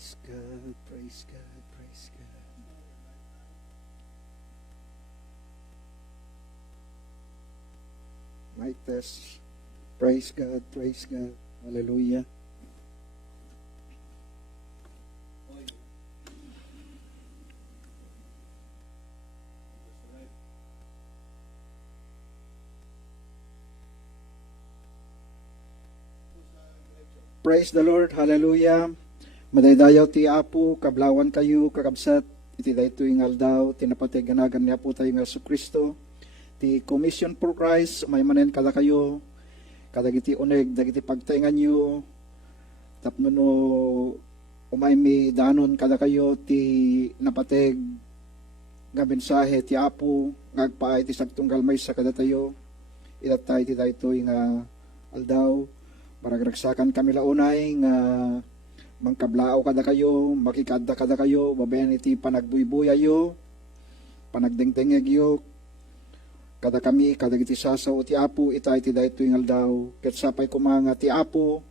Praise God, praise God, praise God. Mic test. Praise God, praise God. Hallelujah. Praise the Lord, hallelujah. Madaydayaw ti Apo, kablawan kayo, kakabsat, iti dayto yung aldaw, tinapatay ganagan niya po tayo ng Yesu Kristo. Ti Commission for Christ, may manen kada kayo, kadagiti uneg, dagiti pagtaingan nyo, tapno no, umay mi danon kada kayo, ti napateg, nga mensahe ti Apo, ngagpaay ti sagtunggal may sa kada tayo, itatay ti dayto yung aldaw, paragragsakan kami launay nga mangkablao kada kayo, makikada kada kayo, babayan iti panagbuybuyayo, panagdengdengeg yo, kada kami, kada iti sasaw ti Apo, itay ti dayto yung aldaw, ket sapay kumanga ti Apo,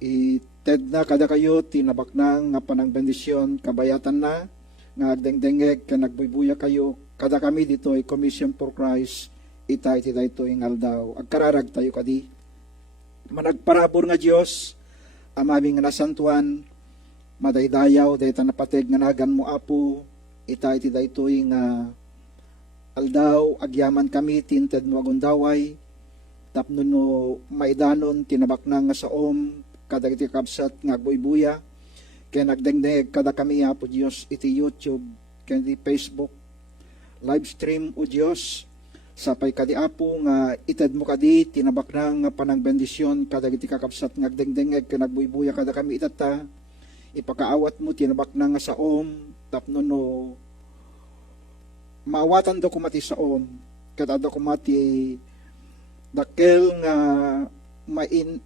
ited na kada kayo, tinabaknang nga panang bendisyon, kabayatan na, nga agdengdengeg, kanagbuybuya kayo, kada kami dito ay Commission for Christ, itay ti dayto yung aldaw, agkararag tayo kadi, managparabor nga Diyos, amaming nasantuan, madaydayaw, dayta napateg nga nagan mo Apo, itay ti daytoy nga aldaw, agyaman kami, tinted mo agundaway, tapno no maidanon, tinabaknang nga saom, kada iti kabsat nga buybuya, kaya nagdengdeng kada kami Apo Diyos, iti YouTube, kaya iti Facebook, live stream o Diyos, sapay kadi Apo nga ited mo kadi tinabak na nga panang bendisyon kada iti kakabsat nga agdengdengeg kanagbuybuya kada kami itata ipakaawat mo tinabak na nga saom tapno no maawatan do kumati saom kada do kumati dakkel nga main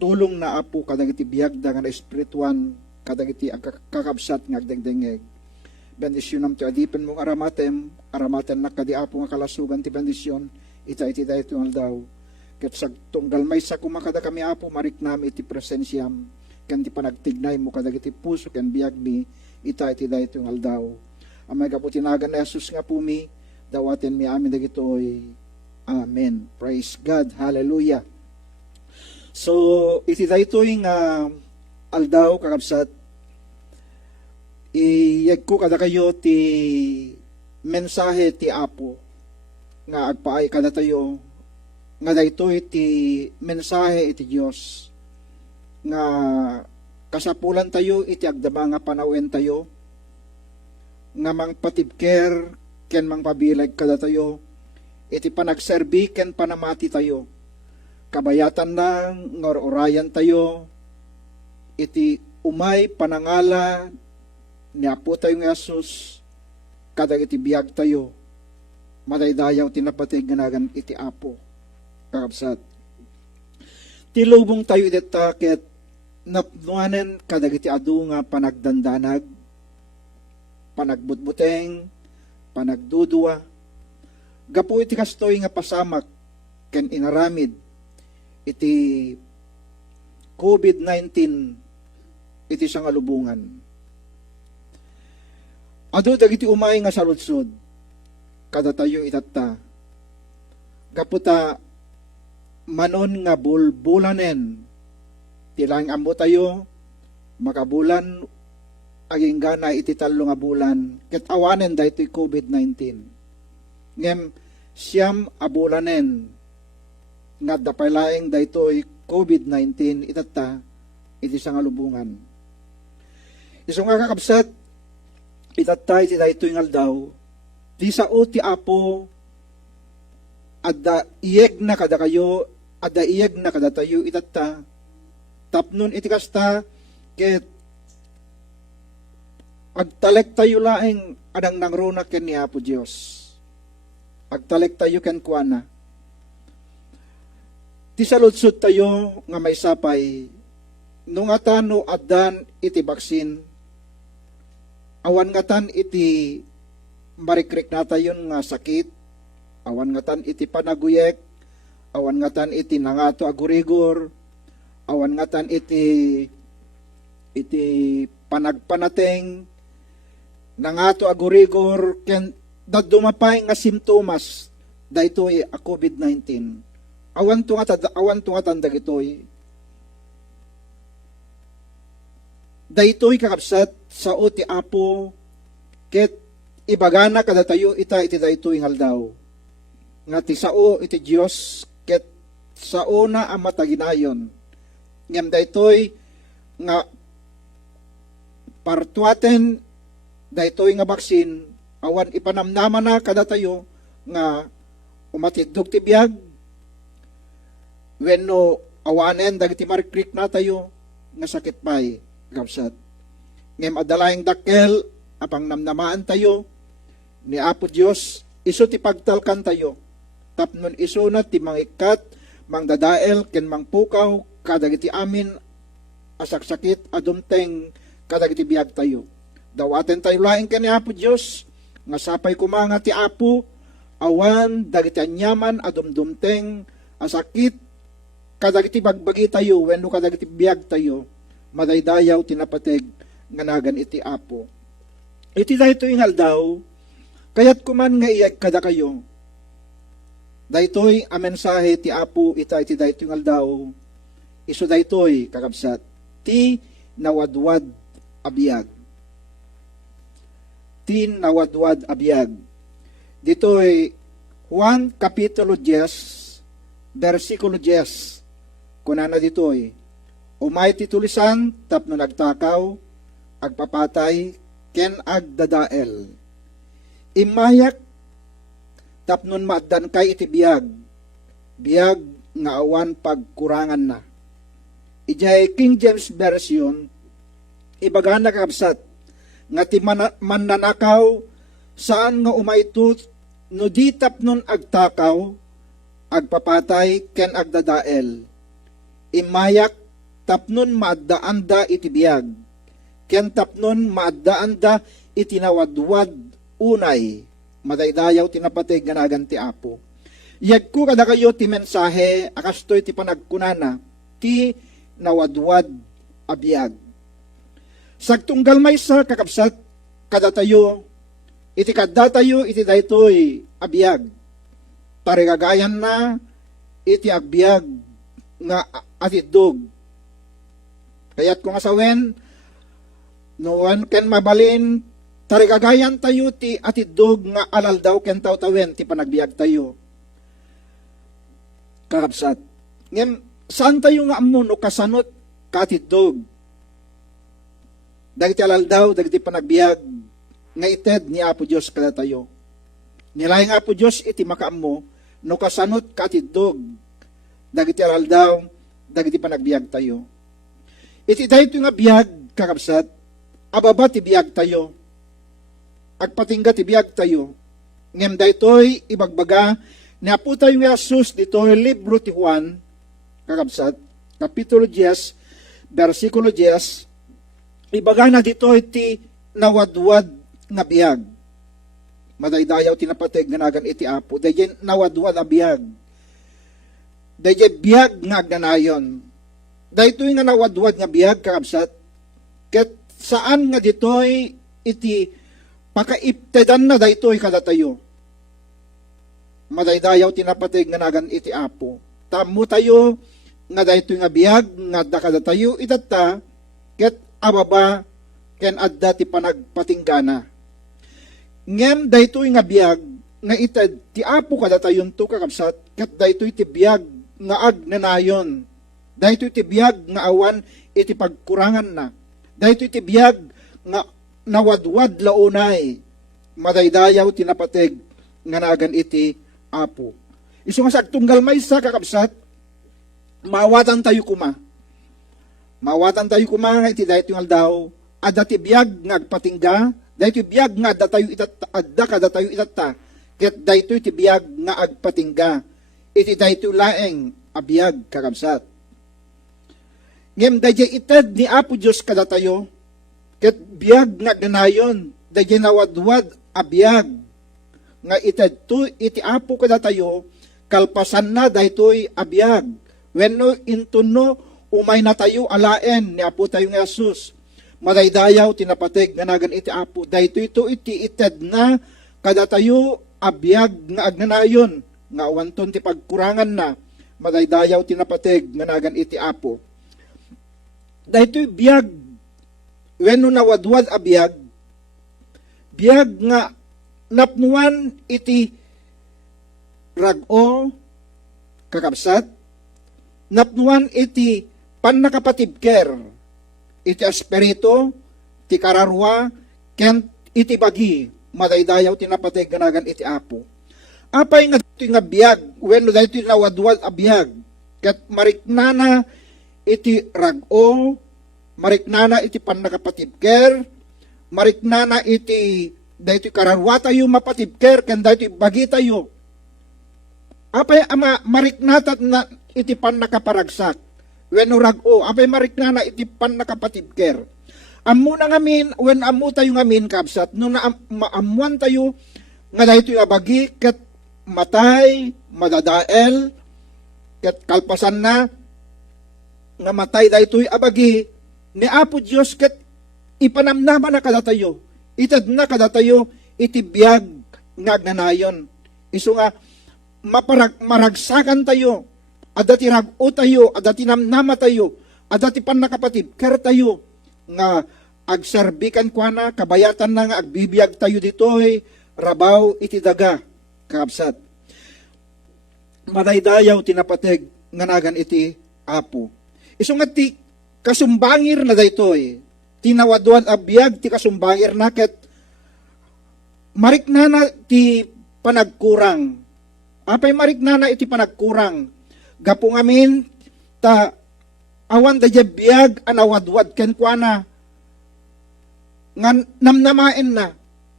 tulong na Apo kada iti biyag da nga espirituan kada iti kakabsat nga agdengdengeg bendisyon nam ti adipen mong aramaten na kadi Apo nga kalasugan ti bendisyon, iti dayto ang aldaw. Ket sagtunggal may sa kumakada kami Apo, mariknam iti presensyam, ken ti panagtignay mo kadag iti puso, ken biyag mi, iti dayto ang aldaw. Amay kaputinagan na Jesus nga pumi, dawaten mi amin dagitoy. Amen. Praise God. Hallelujah. So, iti dayto yung aldaw, kakabsat, iyag ko kada kayo ti mensahe ti Apo nga agpaay kada tayo nga daytoy ti mensahe iti Dios nga kasapulan tayo iti agdama nga panawen tayo nga mangpatibker ken mangpabilag kada tayo iti panagserbi ken panamati tayo kabayatan na nga orayan tayo iti umay panangala ni Apo tayo ng Yesus, kada iti biyag tayo, madaydayaw tinapatay ganagan iti Apo, kakabsat. Tilubong tayo ideta ket napnuanen kada iti adu nga panagdandanag, panagbutbuteng, panagdudua, gapu iti kastoy nga pasamak, ken inaramid, iti COVID-19, iti sang alubungan. Ado dagiti umay nga saludsod, kada tayo itata, gaputa manon nga bulbulanen, tilang ambo tayo, makabulan, aging gana iti talo nga bulan, ket awanen da ito'y COVID-19. Ngem, siyam abulanen, nga dapaylaeng da ito'y COVID-19, itata, iti sa nga lubungan. Isong nga kakabsat, itatay ti dayto yung aldaw, di sao ti Apo, adda iyeg na kada kayo, adda iyeg na kada tayo itata, tapnon iti kasta, ket agtalek tayo laeng adang nangruna ken ni Apo Diyos. Agtalek tayo ken kuana. Ti saludsod tayo nga may sapay, nung atano addan iti baksin, awan nga tan iti marikrik na tayon nga sakit, awan nga tan iti panaguyek, awan nga tan iti nangato agurigor, awan nga tan iti iti panagpanating nangato agurigor ken dadumapay nga simptomas daytoy a COVID-19. Awan tunga dagitoy. Daytoy kakabsat sao ti Apo ket ibagana kada tayo iti daytoy ngaldaw. Nga ti sao iti Dios ket sao na ang mataginayon. Ngem daytoy nga partuaten daytoy nga baksin awan ipanamnama na kada tayo nga umatidog ti biag wenno awanen dagiti marikrik na tayo nga sakit pay kapsat. Ngem adalayang dakkel apang namnamaan tayo ni Apo Dios iso ti pagtalkan tayo tapnon iso na ti mangikat mangdadael ken mangpukaw kadagiti amin asaksakit adumteng kadagiti biag tayo. Dawaten tayo laing ken ni Apo Dios nga sapay kumanga ti Apo awan dagiti anyaman adumdumteng asakit kadagiti bagbagi tayo wenno kadagiti biag tayo madaydayaw tinapateg nga nagan iti Apo. Iti daytoy ngaldaw kayat kuman nga iyag kada kayo. Daytoy a mensahe ti Apo iti daytoy ngaldaw. Isu daytoy kakabsat ti nawadwad abiyag. Ti nawadwad abiyag. Ditoy Juan kapitulo 10 versikulo 10. Kunana ditoy umay ti tulisan tapno nagtakaw agpapatay ken agdadael. Imayak tapnon maaddan kay iti biag. Biag nga awan pagkurangan na. Ijay King James Version ibagana kakabsat nga ti mannanakaw saan nga umaytut no di tapnon agtakaw agpapatay ken agdadael. Imayak tapnon maaddaanda iti biag ken tapnon maaddaanda iti nawadwad unay madaydayaw tinapateg nga nagan ti Apo. Yagko kada kayo ti mensahe akastoy ti panagkunana ti nawadwad abiyag. Sagtunggal maysa kakabsat kada tayo iti daytoy abiyag. Tarigagayan na iti agbiag nga atidog. Kaya't kung asawen noon ken mabalin tarigagayan tayo ti atidog nga alaldaw ken tawtawen ti panagbiag tayo. Kakabsat. Ngem saan tayo nga ammo no kasanot katidog? Dagiti alaldaw dagiti panagbiag nga ited ni Apo Dios kada tayo. Nilay nga Apo Dios iti makaammo no kasanot katidog dagiti alaldaw dagiti panagbiag tayo. Iti dayto nga biag kakabsat ababa ti biag tayo. Agpatingga ti biag tayo. Ngem daytoy ibagbaga ni Apo tayo nga Jesus ditoy libro ti Juan kakabsat kapitulo 10 versikulo 10 ibaga na ditoy ti nawadwad nga biag. Madaydayaw tinapateg nga nagan iti Apo. Dayjay nawadwad a biag. Dayjay biag nga agnanayon. Daytoy nga nawadwad nga biag kakabsat ket saan nga ditoy iti pakaiptedan na daytoy kada tayo. Madaydayaw tinapateg nga nagan iti Apo. Tamo tayo nga daytoy nga biag nga kada tayo itatta ket ababa ken adda ti panagpatinggana. Ngem daytoy nga biag nga ited ti Apo kada tayon to kakabsat ket daytoy ti biag nga agnanayon. Daytoy ti biag nga awan iti pagkurangan na. Daytoy ti biag nga nawadwad launay. Madaydayaw tinapateg nga nagan iti Apo. Isu nga sagtunggal maysa kakabsat mawatan tayo kuma. Mawatan tayo kuma nga iti daytoy nga aldaw adda ti biag nga agpatingga, daytoy biag nga adda kada tayo itatta. Ket daytoy ti biag nga agpatingga. Iti daytoy laeng abiyag kakabsat. Ngem dayjay ited ni Apo Dios kada tayo ket biag nga ganayon dayjay nawadwad abiyag nga ited to iti Apo kada tayo kalpasan na daytoy abiyag wenno intunno umay na tayo alaen ni Apo tayo nga Jesus madaydayaw tinapateg nga nagan iti Apo. Dahito ito iti ited na kada tayo abiyag nga agnanayon nga awanton ti pagkurangan na madaydayaw tinapateg nga nagan iti Apo. Dahito biyag wenno nawadwad abiyag biyag nga napnuan iti rag-o kakabsat, napnuan iti pannakapatibker, iti espiritu, ti kararwa, ken iti bagi, madaydayaw tinapateg ganagan iti Apo. Apay nga dito nga biyag, wenno dito nawadwad a biyag, ket mariknana iti rag-o, mariknana iti pannakapatibker, mariknana iti dito kararwa tayo mapatibker, ken dito bagi tayo. Apay ama mariknatat na iti pan nakaparagsak. Wenno rag-o, apay marikna na iti pan nakapatibker. Ammo na ngamin, when ammo tayo ngamin kapsat, no na maamuan tayo, nga dahito yung abagi, kat matay, madadael, kat kalpasan na, nga matay dahito yung abagi, ni Apo Diyos, kat ipanamnama na kada tayo, itad na kada tayo, iti biyag nga agnanayon. Iso nga, maragsakan tayo, adati rag-o tayo, adati namnama tayo, adati pan nakapatid, ker tayo, nga agserbikan kwa na, kabayatan na nga, agbibiyag tayo ditoy, rabaw iti daga, kaabsat. Madaydayaw tinapateg, nganagan iti Apo. Iso nga ti kasumbangir na daytoy, tinawadwan abiyag, ti kasumbangir naket, mariknana ti panagkurang, apay mariknana iti panagkurang. Gapo ngamin, ta awan da biyag anawadwad ken kuana. Nga namnamain na.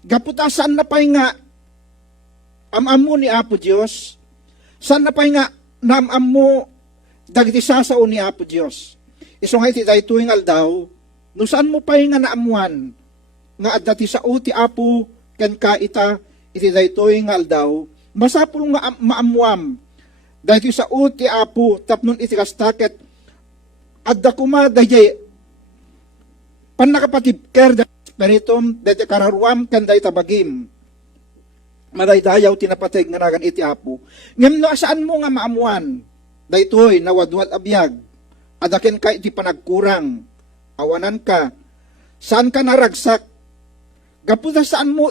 Gapo ta saan na pay nga amamo ni Apo Dios. Saan na pay nga namam mo dagiti sasao ni Apo Dios. Iso nga iti daytoy nga aldaw, no saan mo pay nga naamuan nga adati sa ti Apo ken ka iti daytoy nga aldaw. Masapul nga maamuam, dahil sa uti Apo, tapnon iti kastaket, adda kuma dahil panakapatibker dahil spiritum, dahil kararwam, kan dahil tabagim. Madaydayaw tinapateg nga nagan iti Apo. Ngayon no, saan mo nga maamuan? Dahil ito'y nawadwad abiyag, adakin ka iti panagkurang, awanan ka, saan ka naragsak, gapuda saan mo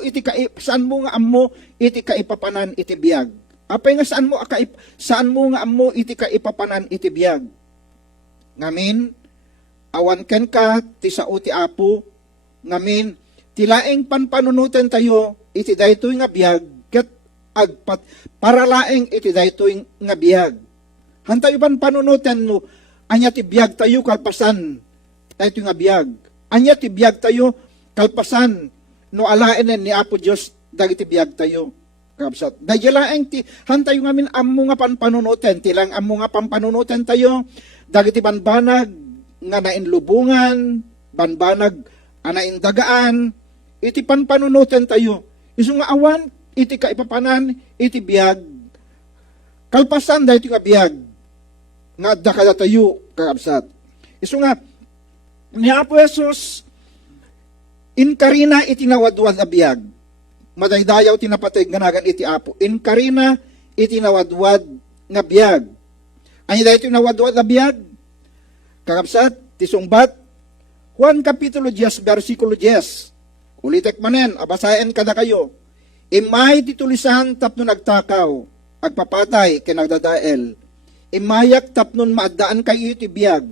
nga ammo iti kaipapanan iti biyag. Apay nga saan mo nga ammo iti kaipapanan iti biyag. Ngamin awan ken ka ti sao ti Apo, ngamin tilaeng panpanunutan tayo iti daytoy nga biyag ket agpat para laeng iti daytoy nga biyag. Hantayo ban panunutan no anya ti biyag tayo kalpasan daytoy nga biyag. Anya ti biyag tayo kalpasan no alaenen ni Apo Dios dagiti biyag tayo. Kapsat. Dayalaeng ti hantayo ngamin ammo nga panpanunutan, tilang ammo nga panpanunutan tayo dagiti banbanag nga nainlubungan, banbanag anaindagaan, iti panpanunutan tayo. Isu nga awan iti kaipapanan iti biyag. Kalpasan dahito nga biyag nga adda kada tayo kakabsat. Isu nga ni Apo Jesus inkarina iti nawadwad a biyag. Madaydayaw tinapateg ganagan iti Apo. Inkarina iti nawadwad nga biyag. Ani dahito nawadwad a biyag? Kakabsat, tisungbat, Juan Kapitulo 10, versikulo 10. Ulitek manen, abasayan kada kayo. Imay titulisan tapno nagtakaw, agpapatay kinagdadael. Imayak tapnon maadaan kayo iti biyag.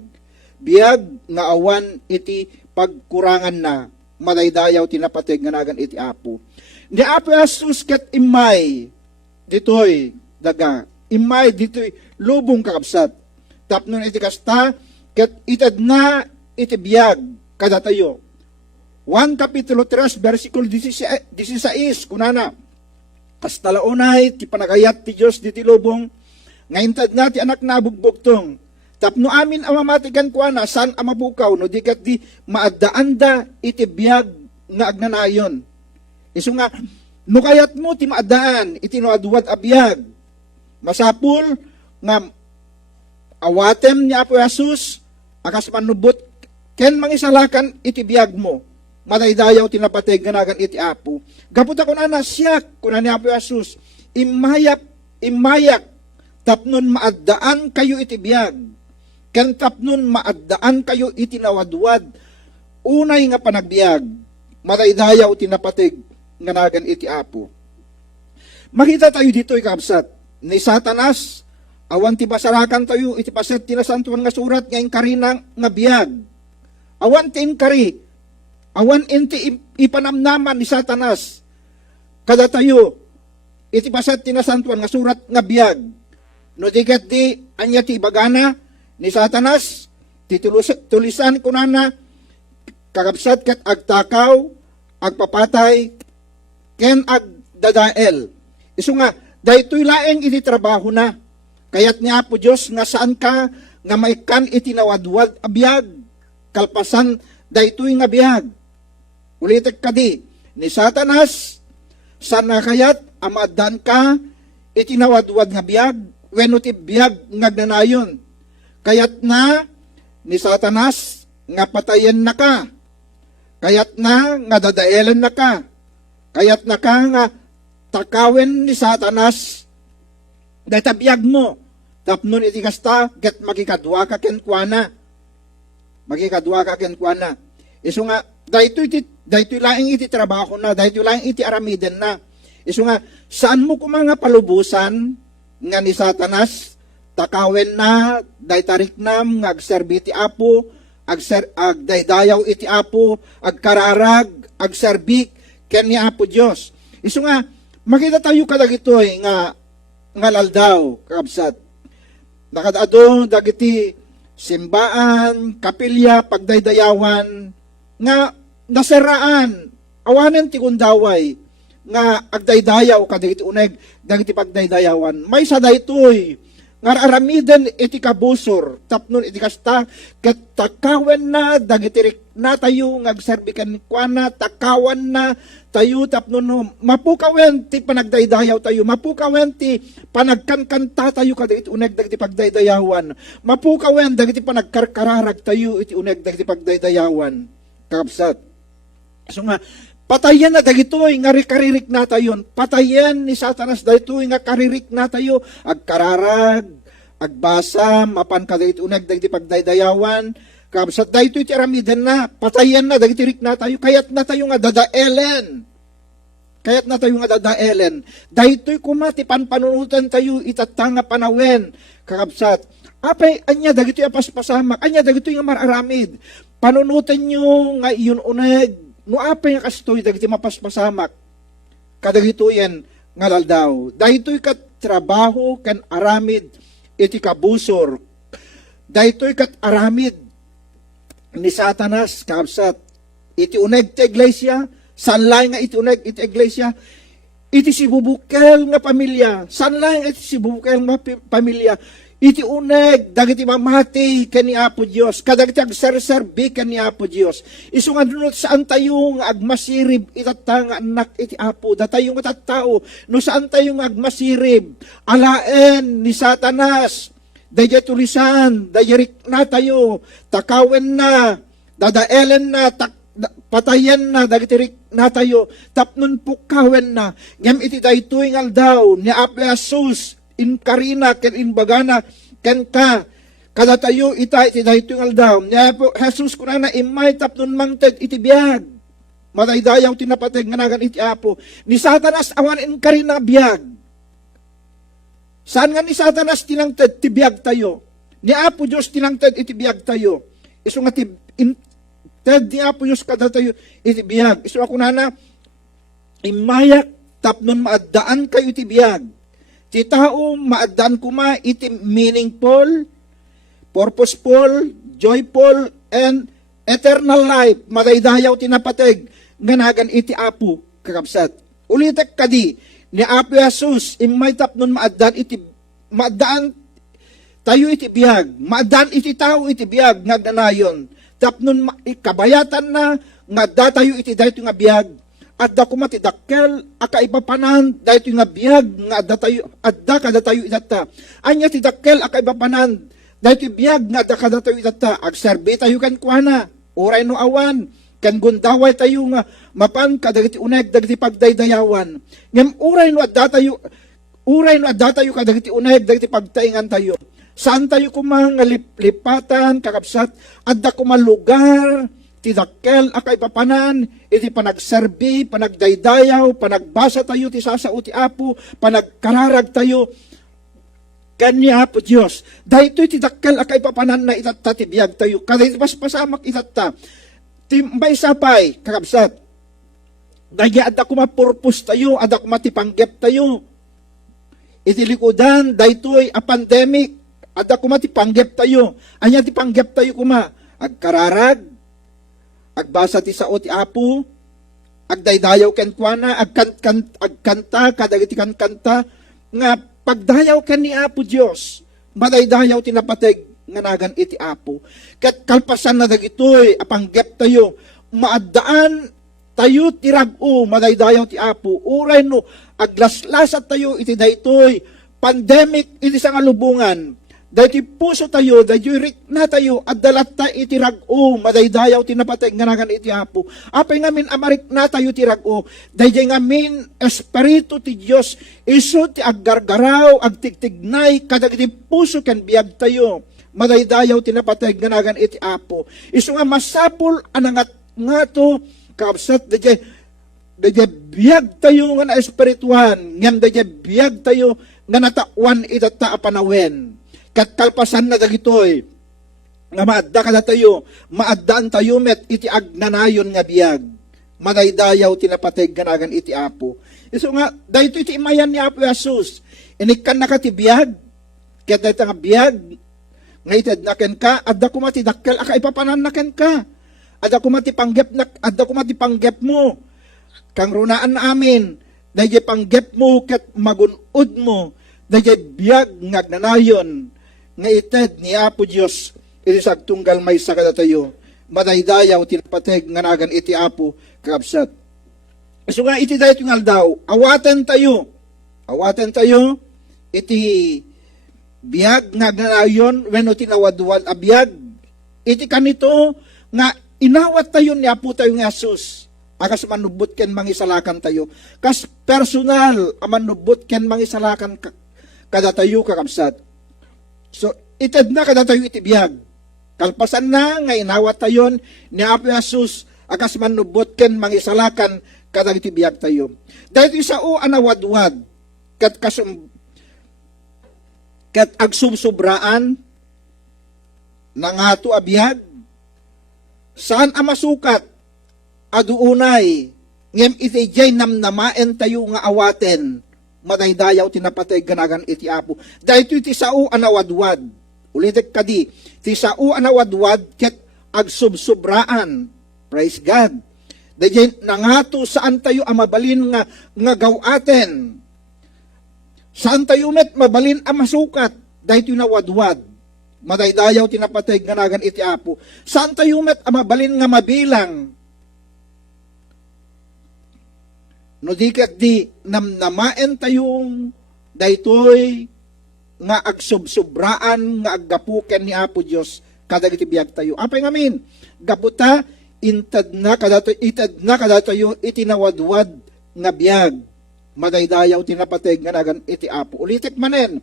Biyag nga awan iti pagkurangan na. Madaydayaw tinapateg nganagan iti Apo. Ni Apo Jesus ket imay ditoy daga. Imay ditoy lubong kakabsat. Tapnon iti kasta ket itad na iti biyag kada tayo. 1 Kapitulo 3 versikulo 16 kunana. Kastalaunay ti panagayat ti Dios diti lubong ngaintad na ti anak na bugbugtong. Tapno amin amamatigan ko na saan amabukaw no di kat di maaddaanda iti biyag nga agnanayon. Isu nga no kayat mo ti maadaan iti no aduwad a biyag. Masapul nga awatem ni Apo Jesus akas manubot ken mangisalakan iti biyag mo, madaydayaw tinapateg ganagan iti Apo. Gaputa ko na siyak, kuna ni Apo Jesus, imayak, tapnon maaddaan kayo iti biyag, ken tapnon maaddaan kayo iti nawadwad, unay nga panagbiag, madaydayaw tinapateg ganagan iti Apo. Makita tayo dito ikabsat, ni Satanas, awan ti basarakan tayo, iti paset tinasantuan nga surat, nga inkarina nga biyag. Awan ti inkari, awan inti ipanamnaman ni Satanas, kada tayo, iti paset tinasantuan nga surat nga biyag. No digat di, anya ti ibagana, ni Satanas, tulisan ko na kakabsat kat agtakaw, agpapatay, ken agdadael. Isu nga, daytoy laeng iti trabaho na. Kayat niya po Diyos, nga saan ka, nga maikan iti nawadwad abiyag, kalpasan daytoy nga biyag. Ulitek ka di, ni Satanas, sana kayat amadan ka, iti nawadwad nga biyag, wenno ti biyag ngagnanayon. Kayat na, ni Satanas, nga patayen na ka. Kayat na, nga dadaelan na ka. Kayat na ka, nga takawin ni Satanas, databiyag mo, tapnon iti kasta, ket magikadwa ka kenkwana. Magikadwa ka kenkwana. Isu nga, daytoy laing iti trabaho na, daytoy laing iti aramiden na. Isu nga, saan mo kumanga palubusan, nga ni Satanas, takawin na, daytarik nam, nga agserbi iti Apo, agdaydayaw iti Apo, agkararag, agserbik, ken ni Apo Diyos. Isu nga, makita tayo kadagitoy nga laldaw, kakabsat. Nakadado, dagiti simbaan, kapilya, pagdaydayawan, nga nasiraan, awanan ti kundaway, nga agdaydayaw kadagiti uneg, dagiti pagdaydayawan. May sa daytoy, nga aramiden iti kabusor, tapnon iti kasta, ket takawen na, dagitirik na tayo, ngagserbikan kwa na, takawan na, tayo tapnon, mapukawen ti panagdaydayaw tayo, mapukawen ti panagkankanta tayo, kadagiti uneg, dagiti pagdaydayawan, mapukawen, dagiti panagkarkararag tayo, iti uneg, dagiti pagdaydayawan, kakabsat. So nga, patayan na dagitoy nga karirik na tayo. Patayan ni Satanas dagitoy nga karirik na tayo. Agkararag, agbasa, mapan ka dagiti uneg dagiti pagdaydayawan. Kabsat dagitoy ti aramidan na. Patayan na dagiti rik na tayo. Kayat na tayo nga dadaelen. Kayat na tayo nga dadaelen. Dagitoy kumati panpanunutan tayo itatanga panawen. Kakabsat. Apay, anya dagitoy apaspasamak. Anya dagitoy nga mararamid. Panunutan nyo nga iyon uneg. No apay nga kastoy, dagiti mapaspasamak, kadagitoyan nga laldaw. Dahitoy kat trabaho kan aramid, iti kabusor. Dahitoy kat aramid, ni Satanas, kabsat, iti uneg ti iglesia, sanlay nga iti uneg iti iglesia, iti sibubukel nga pamilya, sanlay nga iti sibubukel nga pamilya, iti uneg, dagiti mamati kani Apo Dios, kadagiti agserserbi kani Apo Dios. Isu nga dunot saan tayo nga agmasirib itata nga anak iti Apo, datayo nga tattao, no saan tayo nga agmasirib, alaen ni Satanas, daya tulisan, daya rik na tayo, takawen na, dadaelen na, patayan na, dagiti rik na tayo, tapnon pukawen na, ngem iti daytoy nga aldaw, ni Apo Jesus, in karina, ken in bagana, ken ka, kada tayo ita iti dayto yung aldaw. Niya po, Jesus ko na imay tapnon mangted iti biyag. Madaydayaw tinapateg nga nagan iti Apo. Ni Satanas awan in karina biyag. Saan nga ni Satanas tinangted ti biyag tayo? Ni Apo Diyos tinangted iti biyag tayo. Isu nga ted ni Apo Diyos kada tayo iti biyag. Isu ako na imayak tapnon maaddaan kayo iti biyag. Ti tao maaddan kuma iti meaningful, purposeful, joyful, and eternal life. Madaydayaw tinapateg nganagan iti Apo kakabsat. Ulitek kadi ni Apo Jesus imay tapnon maaddaan tayo iti biyag. Maaddaan iti tao iti biyag ngaganayon. Tapnon kabayatan na nga tayo iti dayto nga biyag. At da kumati dakkel, akaipapanan, dahito nga biyag, nga adda kada tayo itata. Anya ti dakkel, akaipapanan, dahito biyag, nga adda kada tayo itata. Agserbi tayo kan kuana. Uray no awan, kan gundaway tayo nga, mapan kadagiti uneg, dagiti pagdaydayawan. Ngem uray no adda tayo kadagiti uneg, dagiti pagtaingan tayo. Saan tayo kumang lipatan, kakapsat, adda kumang lugar, tidakkel, akay papanan, iti panagserbi, panagdaydayaw, panagbasa tayo, ti sasao ti Apo, panagkararag tayo, kanya po Diyos. Dahito tidakkel, akay papanan na itatta, tibiyag tayo, kada iti paspasamak itatta, timbay sapay, kakabsat, dahil adda kumapurpos tayo, adda kumatipanggep tayo, iti likudan, dahito'y a pandemic, adda kumatipanggep tayo, anya tipanggep tayo kuma, agkararag, agbasa ti sao ti Apo, agdaydayaw ken kuana, agkanta, kadagiti kanta, nga pagdayaw ken ni Apo Dios, madaydayaw tinapateg nga nagan iti Apo. Kat kalpasan na dagitoy, apanggep tayo, maadaan tayo tirag-o, madaydayaw ti Apo. Uray no, aglaslasat tayo iti daytoy, pandemic iti sa ngalubungan, dahil puso tayo, dahil rik na tayo, at dalat ta itirag-o, madaydayaw tinapatay nga nagan iti Apo. Apay ngamin amarik na tayo tirag-o, dahil ngamin espiritu ti Diyos, iso ti aggargaraw, agtigtignay, kadagiti puso ken biyag tayo, madaydayaw tinapatay nga nagan iti Apo. Iso nga masapul anangat nga to, kapsat, dahil biyag tayo nga na espirituan, ngam dahil biyag tayo nga natakwan itata apanawen. Kat kalpasan na dagitoy, nga maadda kada tayo, maaddaan tayo met iti agnanayon nga biyag, madaydayaw tinapateg ganagan iti Apo. Iso nga, dahito iti imayan ni Apo Jesus, inikan na ka ti biyag, kaya dahito nga biyag, nga itad naken ka, adda kumati dakkel, aka ipapanan naken ka, adda kumati panggep mo, kang runaan na amin, dahil panggep mo, kat magunod mo, dahil biyag ngagnanayon, nga ited ni Apo Diyos, iti sagtunggal may sakada tayo, madaydayaw tinapateg nga nagan iti Apo, kakabsat. So nga iti dayto nga daw, awaten tayo, iti biyag nga nagnanayon, wenno tinawadwad a biyag, iti kanito, nga inawat tayo ni Apo tayo nga Jesus, akas manubot ken mangisalakan tayo, kas personal, manubot ken mangisalakan kada tayo kakabsat. So, ited na kada tayo itibiyag. Kalpasan na, nga inawat tayon, ni Apo Jesus, akas manubot ken mangisalakan, kada itibiyag tayo. Dahil isao anawadwad, kat agsubsubraan, nangato abiyag, saan amasukat, aduunay, ngem itijay namnamaen tayo nga awaten, madaydayaw tinapatay ganagan iti Apo. Dahil iti sao anawadwad. Ulitek kadi, ti sao anawadwad ket agsubsubraan. Praise God. Dahil nangato saan tayo amabalin nga gawaten. Saan tayo met mabalin amasukat. Dahil iti nawadwad. Madaydayaw tinapatay ganagan iti Apo. Saan tayo met amabalin nga mabilang. No di kat di namnamaen tayong daytoy nga agsubsubraan nga aggapuken ni Apo Dios kadagiti biyag tayo. Apay ngamin, gaputa itad na kada tayo itinawadwad nga biyag. Madaydayaw tinapateg nga nagan iti Apo. Ulitek manen,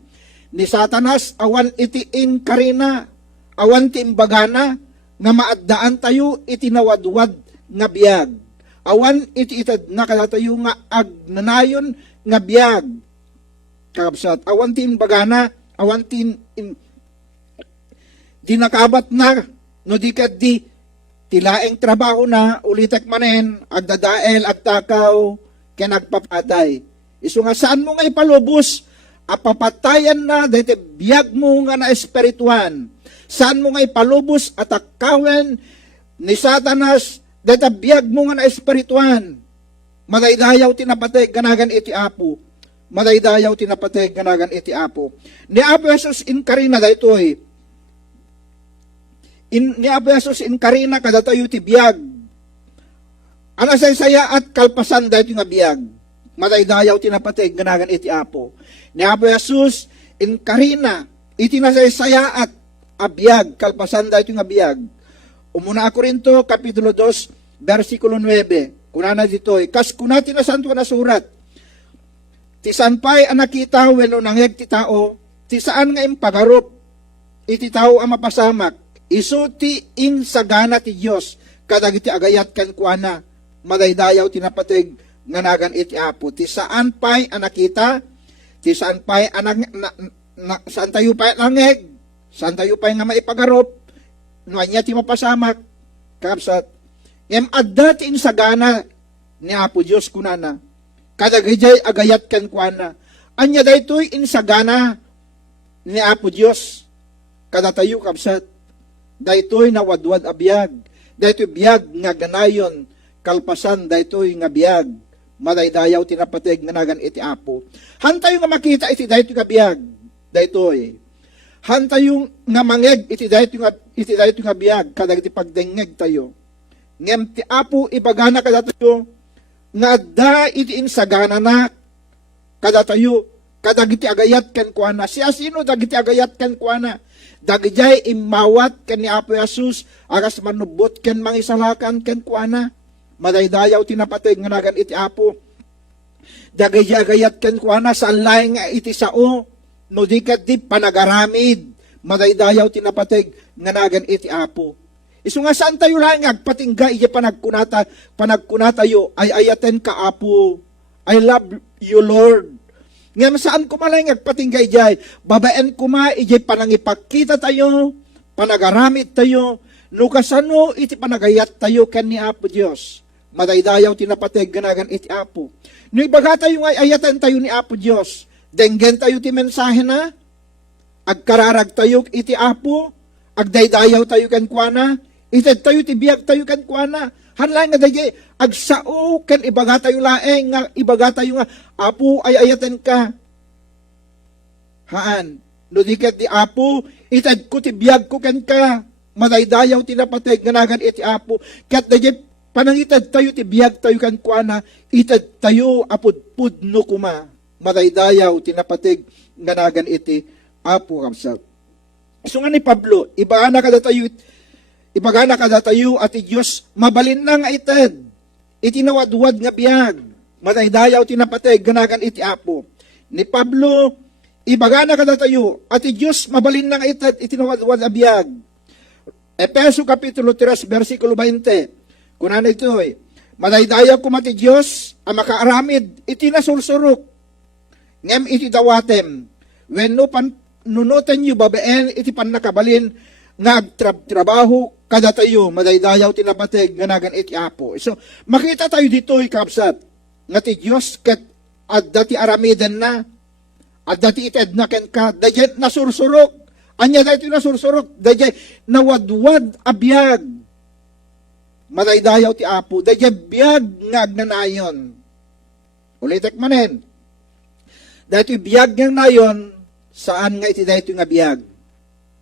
ni Satanas awan iti inkarina, awan ti imbagana nga maaddaan tayo itinawadwad nga biyag. Awan iti itad na kada tayo nga agnanayon nga biyag. Kakabsat, awan tin bagana, awan tin dinakabat na, no di kat di, tilaeng trabaho na, ulitek manen, agdadael, agtakaw, kaya nagpapatay. Iso nga saan mo nga ipalubos, apapatayan na, dahil biyag mo nga na espirituan. Saan mo nga ipalubos, atakawen, ni Satanas, dahil biyag mo nga na espirituan, madaydayaw tinapatay ganagan iti Apo. Madaydayaw tinapatay ganagan iti Apo. Ni Apo Jesus inkarina daytoy. Ni Apo Jesus inkarina kada tayo ti biyag. Anasaysaya at kalpasan dayto nga biyag. Madaydayaw tinapatay ganagan iti Apo. Ni Apo Jesus inkarina iti nasaysaya at abiyag kalpasan dayto nga biyag. Umuna Korinto, Kapitulo 2, versikulo 9. Kunana ditoy, kas kunati na santo na surat, ti sanpay ang nakita wenno nangeg ti tao, ti saan nga impagarup, iti tao ang mapasamak, isu ti insagana ti Dios kadagiti agayat ken kuana, madaydayaw tinapatig nga nagan iti Apo. Ti saan pay ang nakita, ti saan pay ang saan tayo pay nangeg, saan tayo pay nga maipagarup, nuanya ti mapasamak, kapsat, adda ti insagana ni Apo Dios kunana, kadagiti agayat ken kuana, anya daytoy insagana ni Apo Dios, kada tayo kapsat, daytoy nawadwad a biyag, daytoy biyag nga ganayon, kalpasan daytoy nga biyag, madaydayaw tinapatig nga nagan iti Apo. Hantayo nga makita iti daytoy nga biyag, daytoy. Hantayo nga mangeg iti daytoy nga biyag, kadagiti pagdengeg tayo. Ngem ti Apo ibagana kada tayo, nga adda iti insagana na, kada tayo, kadagiti agayat ken kuana. Siya sino dagiti agayat ken kuana? Dagijay imawat ken ni Apo Jesus, agas manubot ken mangisalakan ken kuana. Madaydayaw tinapatig nga nagan iti Apo. Dagijay agayat ken kuana saan laeng nga iti sao, no di kat di panagaramid. Madaydayaw tinapatig nga nagan iti Apo. Isu nga saan tayo laeng agpatingga iya panagkunatayo ay ayaten ka Apo. I love you Lord. Nga saan ko malay agpatinggay jay, babaen ko ma, ijay panangipakita tayo, panagaramit tayo, nukasano iti panagayat tayo ken ni Apo Dios. Madaydayaw tinapatig ganagan iti Apo. No ibaga tayo nga ayatan tayo ni Apo Dios, denggen tayo ti mensahe na, agkararag tayo iti Apo, agdaydayaw tayo ken kuana, ited tayo ti biyag tayo ken kuana, hanlang nga dayay agsao ken ibaga tayo laeng nga ibaga tayo nga Apo ay ayaten ka. Haan, no di ket di Apo ited ko ti biyag ko ken ka. Madaydayaw tinapatig nga nagan iti Apo. Ket dayay panangited tayo ti biyag tayo ken kuana, ited tayo apudpudno kuma. Madaydayaw tinapatig nga nagan iti Apo kapsat. So nga ni Pablo, ibagana kada tayo at Diyos mabalin na nga ited. Itinawadwad nga biyag. Madaydayaw tinapatig ganagan iti Apo. Ni Pablo, ibagana kada tayo at Diyos mabalin na nga ited. Itinawadwad nga biyag. Efeso Kapitulo 3, versikulo 20. Kunan ito madaydayaw kumati Diyos ang makaaramid itinasursurok. Ngem iti dawatem. When no nunutan yu babaen iti panakabalin nga agtrabaho kada tayo, madaydayaw tinapatig nga nagan iti Apo. So, makita tayo dito, kapsat, nga ti Diyos ket adda ti aramiden na, adda ti ited na ken ka, dayay nasursurok, anya dahi ti nasursurok, dayay nawadwad abiyag, madaydayaw ti Apo, dayay biyag nga agnanayon. Ulitek manen, dahito biyag nga nayon, saan nga iti dahito nga biyag?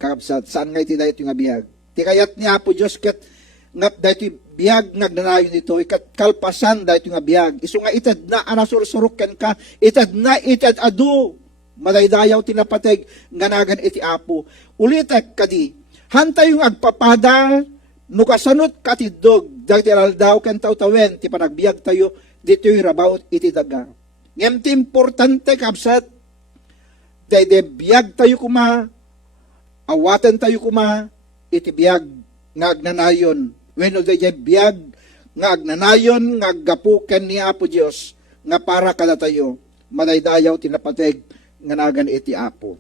Kapsat, saan nga iti dahito nga biyag? Ti kayat ni Apo Diyos ket ngap daytoy biyag nagnanayon ito ikat kalpasan daytoy nga biyag. Isu nga ited na anasursurok ken ka, ited na ited adu. Madaydayaw tinapatig nga nagan iti Apo. Ulitek kadi, hantay yung agpapada no kasanot katidog dagiti aldaw ken tawtawen ti panagbiag tayo ditoy rabaot iti daga. Ngem ti importante kapsat dayde biag tayo kuma, awaten tayo kuma, iti biyag nga agnanayon. Wenno dayjay biyag nga agnanayon nga aggapu ken ni Apo Dios nga para kada tayo madaydayaw tinapatig nga nagan iti Apo.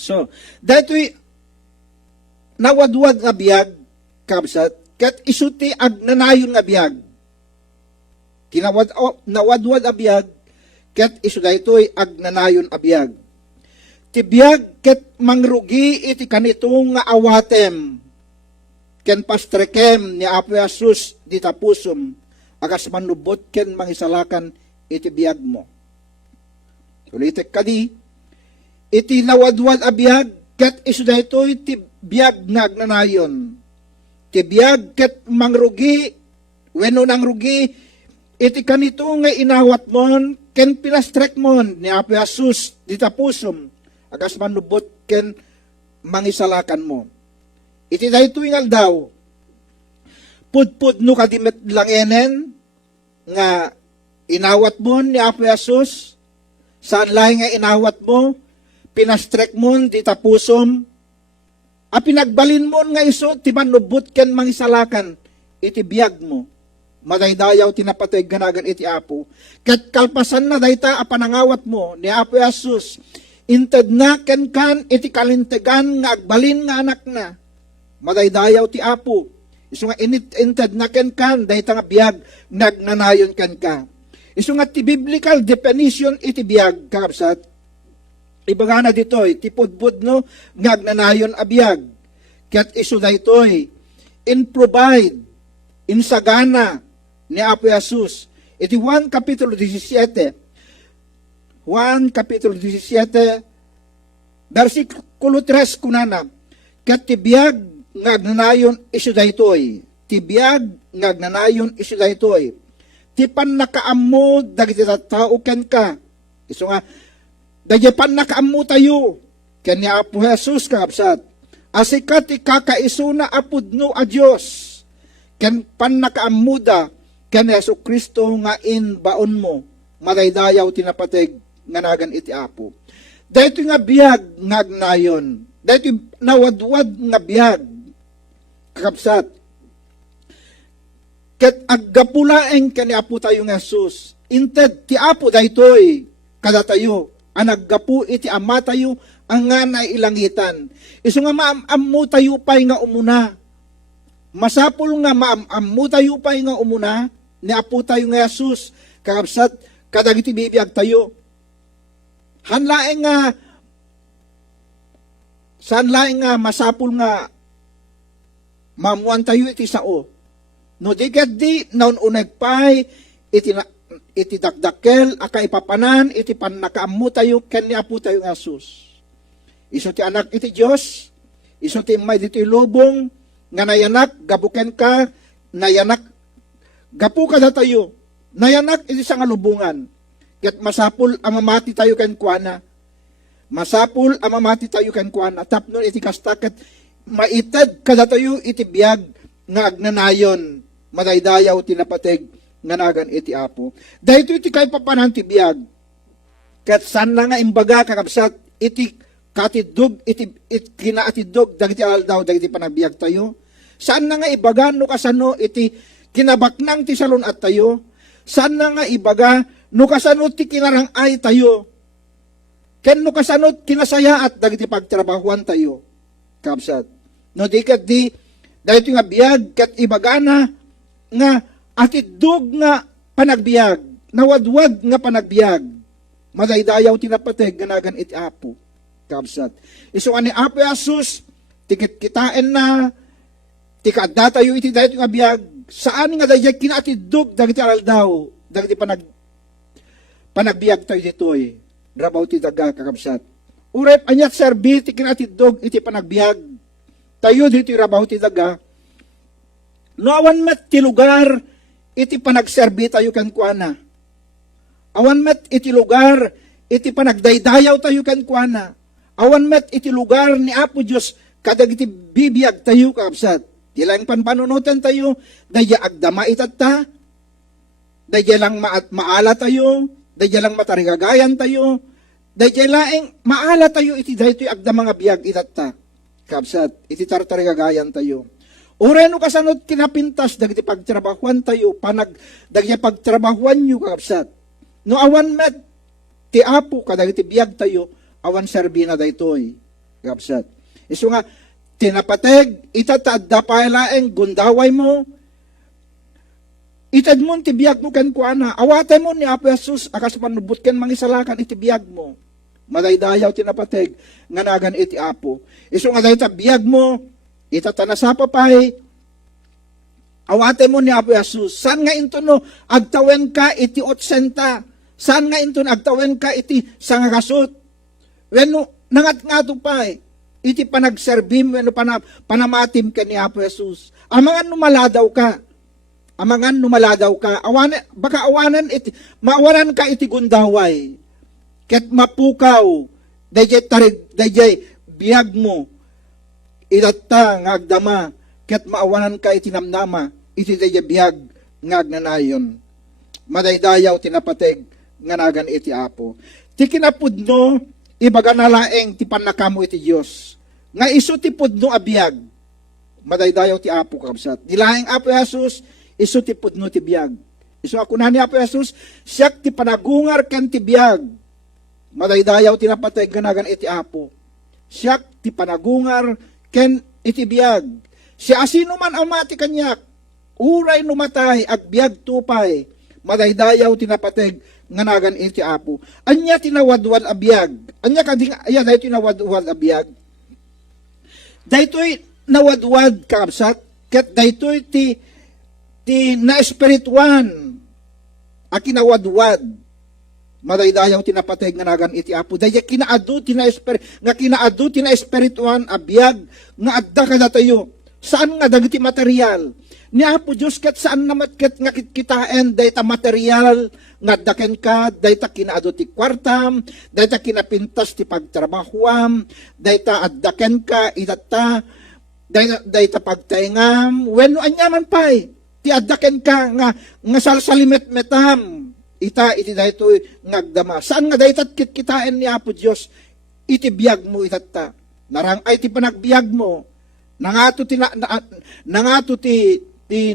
So, daytoy nawadwad nga biyag kapsat ket isuti agnanayon nga biyag. Nawadwad a biyag ket isu daytoy agnanayon a biyag. Tibiyag ket mangrugi iti kanitong nga awatem ken pastrekem ni Apo Jesus di tapusum agas manubot ken mangisalakan iti biyag mo. Ulitek kadi iti nawadwad a biyag ket isu daytoy ti biyag nga agnanayon. Ti biyag ket mangrugi wenno nangrugi iti kanito nga inawat mon ken pinastrek mon ni Apo Jesus di tapusum agas manubot ken mangisalakan mo. Iti daytoy nga aldaw, pudpud no kadimit langenen, nga inawat mo ni Apo Jesus, saan lahi nga inawat mo, pinastrek mo, di tapusom, a pinagbalin mo nga iso, ti manubot ken mangisalakan, iti biyag mo, madaydayaw tinapatay ganagan iti Apo, ket kalpasan na dayta a panangawat mo ni Apo Jesus, inted na ken kan iti kalintegan nga agbalin nga anak na, madaydayaw ti Apo, iso nga inted na ken kan, dayta nga biyag, nagnanayon ken ka. Iso nga ti biblical definition iti biyag, kakabsat, ibaga na ditoy, ti pudbud no, nagnanayon a biyag, ket iso daytoy, in provide, in sagana, ni Apo Jesus, iti 1 Kapitulo 17, 1 Kapitulo 17, versikulo 3 kunana, ket ti biyag, ngagnanayon isu daytoy, tibiyag ngagnanayon isu daytoy, ti pannakaammo dagiti tattao ken ka, isu nga, dagiti pannakaammo tayo, ken ni Apo Jesus kakabsat, asikat ikakaisuna apudno a Diyos, ken pannakaammuda, ken Yesu Kristo nga in baon mo, madaydayaw tinapateg nga nagan iti Apo. Dahito nga biyag ngagnayon, dahito nawadwad nga biyag, kakabsat, ket aggapulaeng kani Apo tayo nga Jesus, inted ti Apo daytoy kada tayo, ang aggapu iti Ama tayo, ang nga nailangitan. Isu nga maamammo tayo pa'y nga umuna, masapul nga maamammo tayo pa'y nga umuna, ni Apo tayo nga Jesus, kakabsat, kadagiti bibiyag tayo. Hanlaeng nga, sanlaeng nga masapul nga, mamuan tayo iti sao. No di naun uneg pay, iti dakdakel, aka ipapanan, iti pannakaammo tayo, ken ni Apo tayo nga Jesus. Iso ti anak iti Diyos, iso ti may dito ilubong, nga nayanak, gabuken ka, nayanak, gapu ka na tayo, nayanak iti sa nga lubungan, ket masapul amamati tayo ken kuana, masapul amamati tayo ken kuana, tapnon iti kastaket, maited kada tayo iti biyag nga agnanayon, madaydayaw tinapateg nga nagan iti Apo. Dahito iti kay papanan ti biyag, ket san na nga imbaga kakabsat, iti katidog, iti kinaatidog, dagiti aldaw, dagiti panagbiag tayo. Saan na nga ibaga no kasano iti kinabaknang ti salon at tayo, saan na nga ibaga no kasano ti kinarangay tayo, ken no kasano kinasaya at dagiti pagtrabahuan tayo, kabsat. No di kat di, dahil nga biyag, kat ibagana, nga atidog nga panagbiag, nawadwad nga panagbiag, madaydayaw tinapateg, ganagan iti Apo, kabsat. Iso ani Apo Jesus, tikit kitain na, tikadda tayo iti dahil nga biyag, saan nga dahil kinatidog, dagiti aldaw, dagiti panagbiag tayo ditoy, rabaw ti daga, kakabsat. Urep, anyat serbi, ti kinatidog, iti panagbiag, tayo dito rabaw ti daga, no awan met ti lugar, iti panagserbi tayo kan kuana. Awan met iti lugar, iti panagdaydayaw tayo kan kuana. Awan met iti lugar ni Apo Diyos, kadag iti bibiyag tayo kaabsat. Tilang panpanunutan tayo, daya agdama itata, daya lang maala tayo, daya lang matarigagayan tayo, daya laeng maala tayo iti daytoy agdama nga biyag itata. Kabsat, iti tartarigagayan tayo. Ureno kasanot kinapintas, dagiti pagtrabahuan tayo, dagiti pagtrabahuan nyo, kabsat. No awan met, ti Apo, kadagiti biyag tayo, awan serbi na daytoy, kabsat. Iso nga, tinapateg, itataadda pailaeng, gundaway mo, itad mo ti biyag mo ken kuana, awatay mo ni Apo Jesus, akas panubot ken mangisalakan iti biyag mo. Madaydayaw tinapateg, nga nagan iti Apo. Iso nga dahil biyag mo, itatanasapa pa'y, awate mo ni Apo Jesus, saan nga ito no, agtawen ka iti 80, saan nga ito agtawen ka iti sangakasot, weno, nangat-ngato pa'y, iti panagserbim, weno, panamatim ka ni Apo Jesus, amangan numaladaw ka, baka awanan iti, maawanan ka iti gundaway, ket mapukaw, dayjay biyag mo, itatta nga agdama, ket maawanan ka iti namnama, iti biyag nga agnanayon. Madaydayaw tinapateg nga nagan iti Apo. Ti kinapudno, ibaga na laeng ti panakamo iti Diyos. Nga iso ti pudno abiyag. Madaydayaw ti Apo kabsat. Dilaeng Apo Jesus, iso ti pudno ti biyag. Iso ako na ni Apo Jesus, siyak ti panagungar ken ti biyag. Madaydayaw tinapateg nga nagan iti Apo. Siyak ti panagungar ken iti biyag. Si asino man amati kanyak, uray numatay ag biyag tupay, madaydayaw tinapateg nga nagan iti Apo. Anya tinawadwad a biyag. Anya kading aya daytoy tinawadwad a biyag. Daytoy nawadwad kakabsat ket daytoy ti na espirituan a kinawadwad. Madaydayaw tinapateg nga nagan iti Apo. Daya kinaadu tina espirituan a biyag nga adda kada tayo. Saan nga dagiti material? Ni Apo Diyos ket saan namat ket nga kitkitaan dayta material nga daken ka, dayta kinaado ti kwartam, dayta kinapintas ti pagtrabahuam, dayta addaken ka itata, dayta pagtaingam, wenno anyaman pay, ti addaken ka nga salsalimet metam, ita iti daytoy ngagdama. Saan nga dayta kitkitaan ni Apo Diyos, iti biyag mo itata. Narangay ti panagbiag mo, nangato ti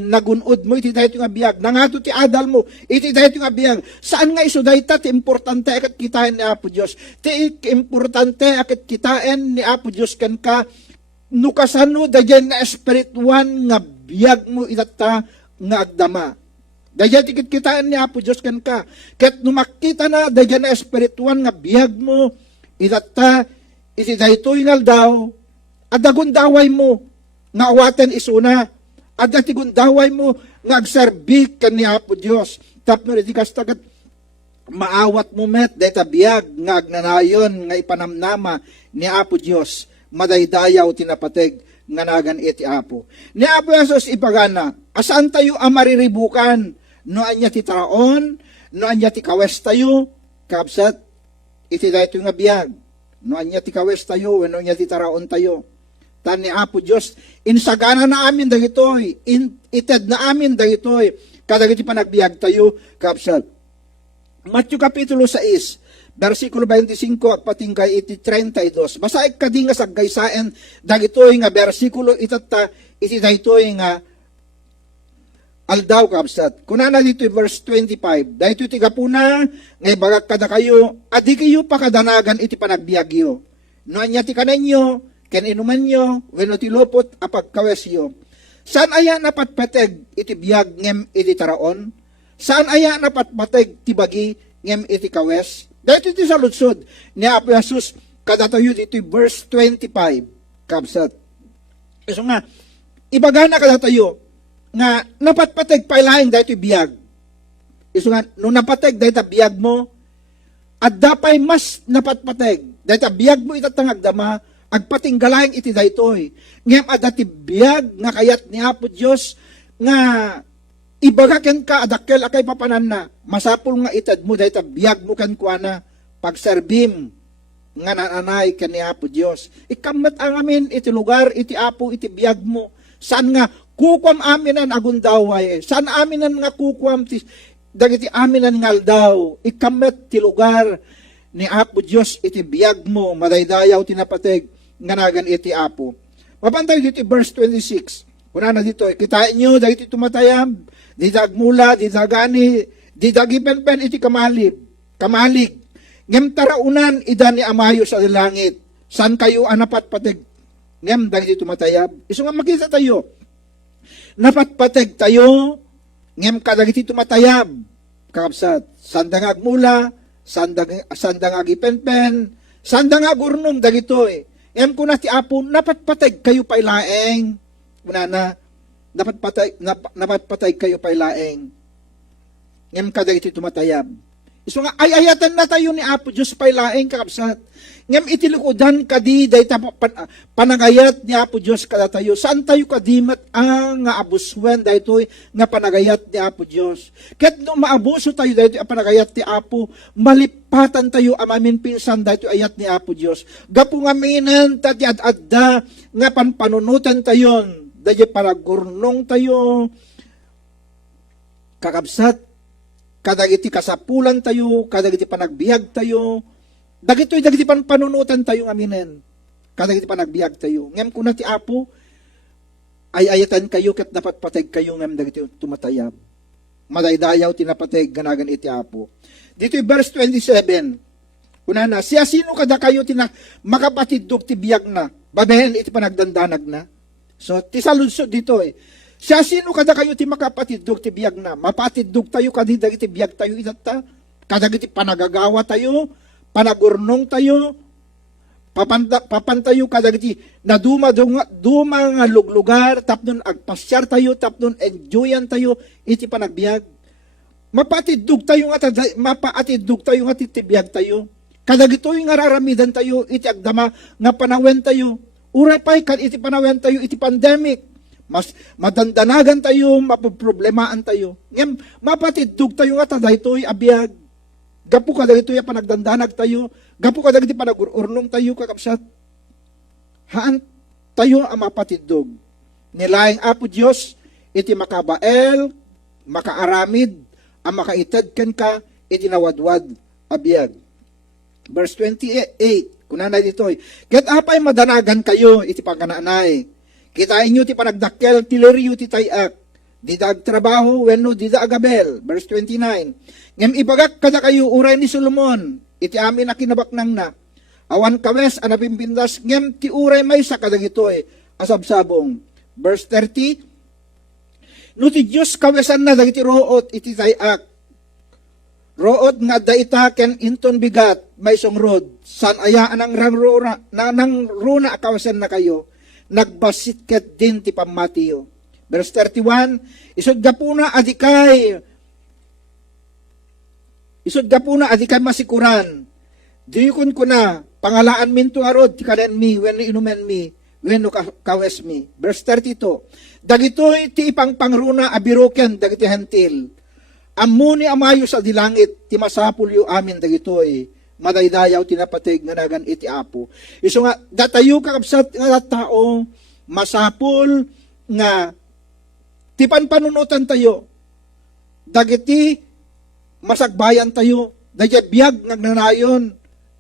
nagunod mo, iti dahito nga biyag. Nangato ti adal mo, iti dahito nga biyag. Saan nga iso dahita ti importante akat kitain ni Apo Diyos? Ti importante akat kitain ni Apo Diyos kan ka, nukasano dayan nga espirituan nga biyag mo itata nga agdama. Dayan ti kitain ni Apo Diyos kan ka. Ket numakita na dayan nga espirituan nga biyag mo itata iti dahito ingal daw, adagon daway mo nga awaten isuna, at ati gundaway mo nga agserbi kan ni Apo Diyos. Tapno iti kastagat maawat mo met dayta biyag nga agnanayon nga ipanamnama ni Apo Diyos. Madaydayaw tinapateg nga nagan iti Apo. Ni Apo Jesus ipagana, asaan tayo amariribukan? No anya ti taon, no anya ti kawes tayo, kapsat, iti dayto nga biyag. No anya ti kawes tayo, no anya ti taraon tayo. Tan ni Apo Diyos, insagana na amin dagitoy, ited na amin dagitoy, kadagiti panagbiag tayo, kapsat. Matthew Kapitulo 6, versikulo 25, at patingkay iti 32. Masaik kadi nga saggaysaen, dagitoy nga versikulo itata, iti daytoy nga aldaw kapsat. Kunana dito verse 25, daytoy ti kapuna, ngay bagak kada kayo, adi kayo pakadanagan iti panagbiagyo. No anya ti kanenyo, ken inuman nyo, wenno ti lupot apagkawesyo. Saan aya napatpateg iti biyag ngem iti taraon? Saan aya napatpateg ti bagi ngem iti kawes? Dahito iti saludsod ni Apo Jesus kadatayo dito verse 25 kabsat. So nga, ibagana kadatayo nga napatpateg pailaing dahito biyag. So nga, nung napateg dahito biyag mo, at dapay mas napatpateg dahito biyag mo itatangag dama, agpatinggalaing iti daytoy. Ngem adati biyag nga kayat ni Apo Dios nga ibagaken ka adakkel akay papanan na masapul nga itad mo dayta biyag mo kan kuana pagserbim nga nananay ken ni Apo Dios. Ikamet ang amin iti lugar iti Apo iti biyag mo. Saan nga kukwam aminan agundaway. Saan aminan nga kukwam ti dagiti aminan ngaldaw. Ikamet ti lugar ni Apo Dios iti biyag mo madaydayaw tinapateg nga nagan iti Apo. Mapantay dito verse 26. Kuna na dito, kitain nyo, dahil iti tumatayam, di dagmula, di dagani, di dagipenpen iti kamalig. Ngem taraunan, ida ni amayo sa langit. San kayo anapatpateg? Ngem dahil iti tumatayam. Iso nga makita tayo. Napatpateg tayo, ngem kadagiti tumatayam. Kakabsat, sandang agmula, sandang agipenpen, sandang agurnong dagitoy. Em kuna ti Apo, napatpatay kayo pailaeng. Una na, napatpatay kayo pailaeng. Ngem kadagiti tumatayab. Iso nga, ayayatan na tayo ni Apo Diyos pailaeng kakabsat. Ngem itilikudan kadi, day panagayat ni Apo Diyos kada tayo. Saan tayo kadimat ang nga abuswen daytoy nga panagayat ni Apo Diyos. Ket no maabuso tayo daytoy ang panagayat ni Apo, malipatan tayo amamin pinsan daytoy ayat ni Apo Diyos. Gapu nga minan tati adda nga panpanunutan tayon. Daye paragurnong tayo, kakabsat, kadagiti kasapulan tayo, kadagiti panagbiag tayo, dagiti panunutan tayo aminen, kadagiti panagbiag tayo. Ngem kuna ti Apo, ay ayatan kayo ket dapat pateg kayo ngem dagiti tumatayab. Madaydayaw tinapateg ganagan iti Apo. Dito verse 27, kuna na, siya sino kada kayo makapatiddog ti biyag na, babehen iti panagdandanag na. So, ti saludsod dito siya sino kada kayo ti makapatiddog ti biyag na, mapatiddog tayo kadidag iti biyag tayo itata, kadag iti panagagawa tayo, panagurnong tayo, papantayo kadag iti na duma nga luglugar, tapnon agpasyar tayo, tapnon enjoyan tayo, iti panagbiag. Mapatidug tayo nga titibiyag tayo. Kadag ito yung araramidan tayo, iti agdama nga panawen tayo. Uray pa'y kan iti panawen tayo, iti pandemic. Mas madandanagan tayo, mapoproblemaan tayo. Ngayon, mapatidug tayo nga taday ito'y abiyag. Gapu kadag ito'y panagdandanag tayo. Gapu kadag iti panagurnong tayo, kakapsat. Haan tayo ang mapatidug. Nilaing Apo Diyos, iti makabael, makaaramid, ang makaitad ken ka, itinawadwad, abiyag. Verse 28, kunan na dito, ket apay madanagan kayo, iti pagkanaanay. Kitain nyo ti panagdakkel, tileriyo ti tayak, di daag trabaho, wenno di daag agabel. Verse 29, ngem ibagak kada kayo uray ni Solomon, iti amin na kinabaknang na. Awan kawes, anapimpindas, ngem ti uray may sa kadag ito, asabsabong. Verse 30, no ti Diyos kawesan na dagiti root iti tayak. Root nga daita ken inton bigat may songrod. San ayaan ang rangrona nang runa kawesan na kayo. Nagbasit ket din ti pamatiyo. Verse 31, isod gapuna adikay masikuran. Diyukon ko na pangalaan minto arod ti kanen mi wenno inumen mi. Wenno kawes mi. Verse 32, dagitoy ti ipang pangruna abiroken dagiti hentil. Amuni amayo sa dilangit ti masapul yu amin dagitoy. Madaydayaw tinapateg nga nagan iti Apo. Iso nga datayo kakabsat nga tao masapul nga ti panpanunutan tayo. Dagiti masagbayan tayo. Dagiti biag nagnanayon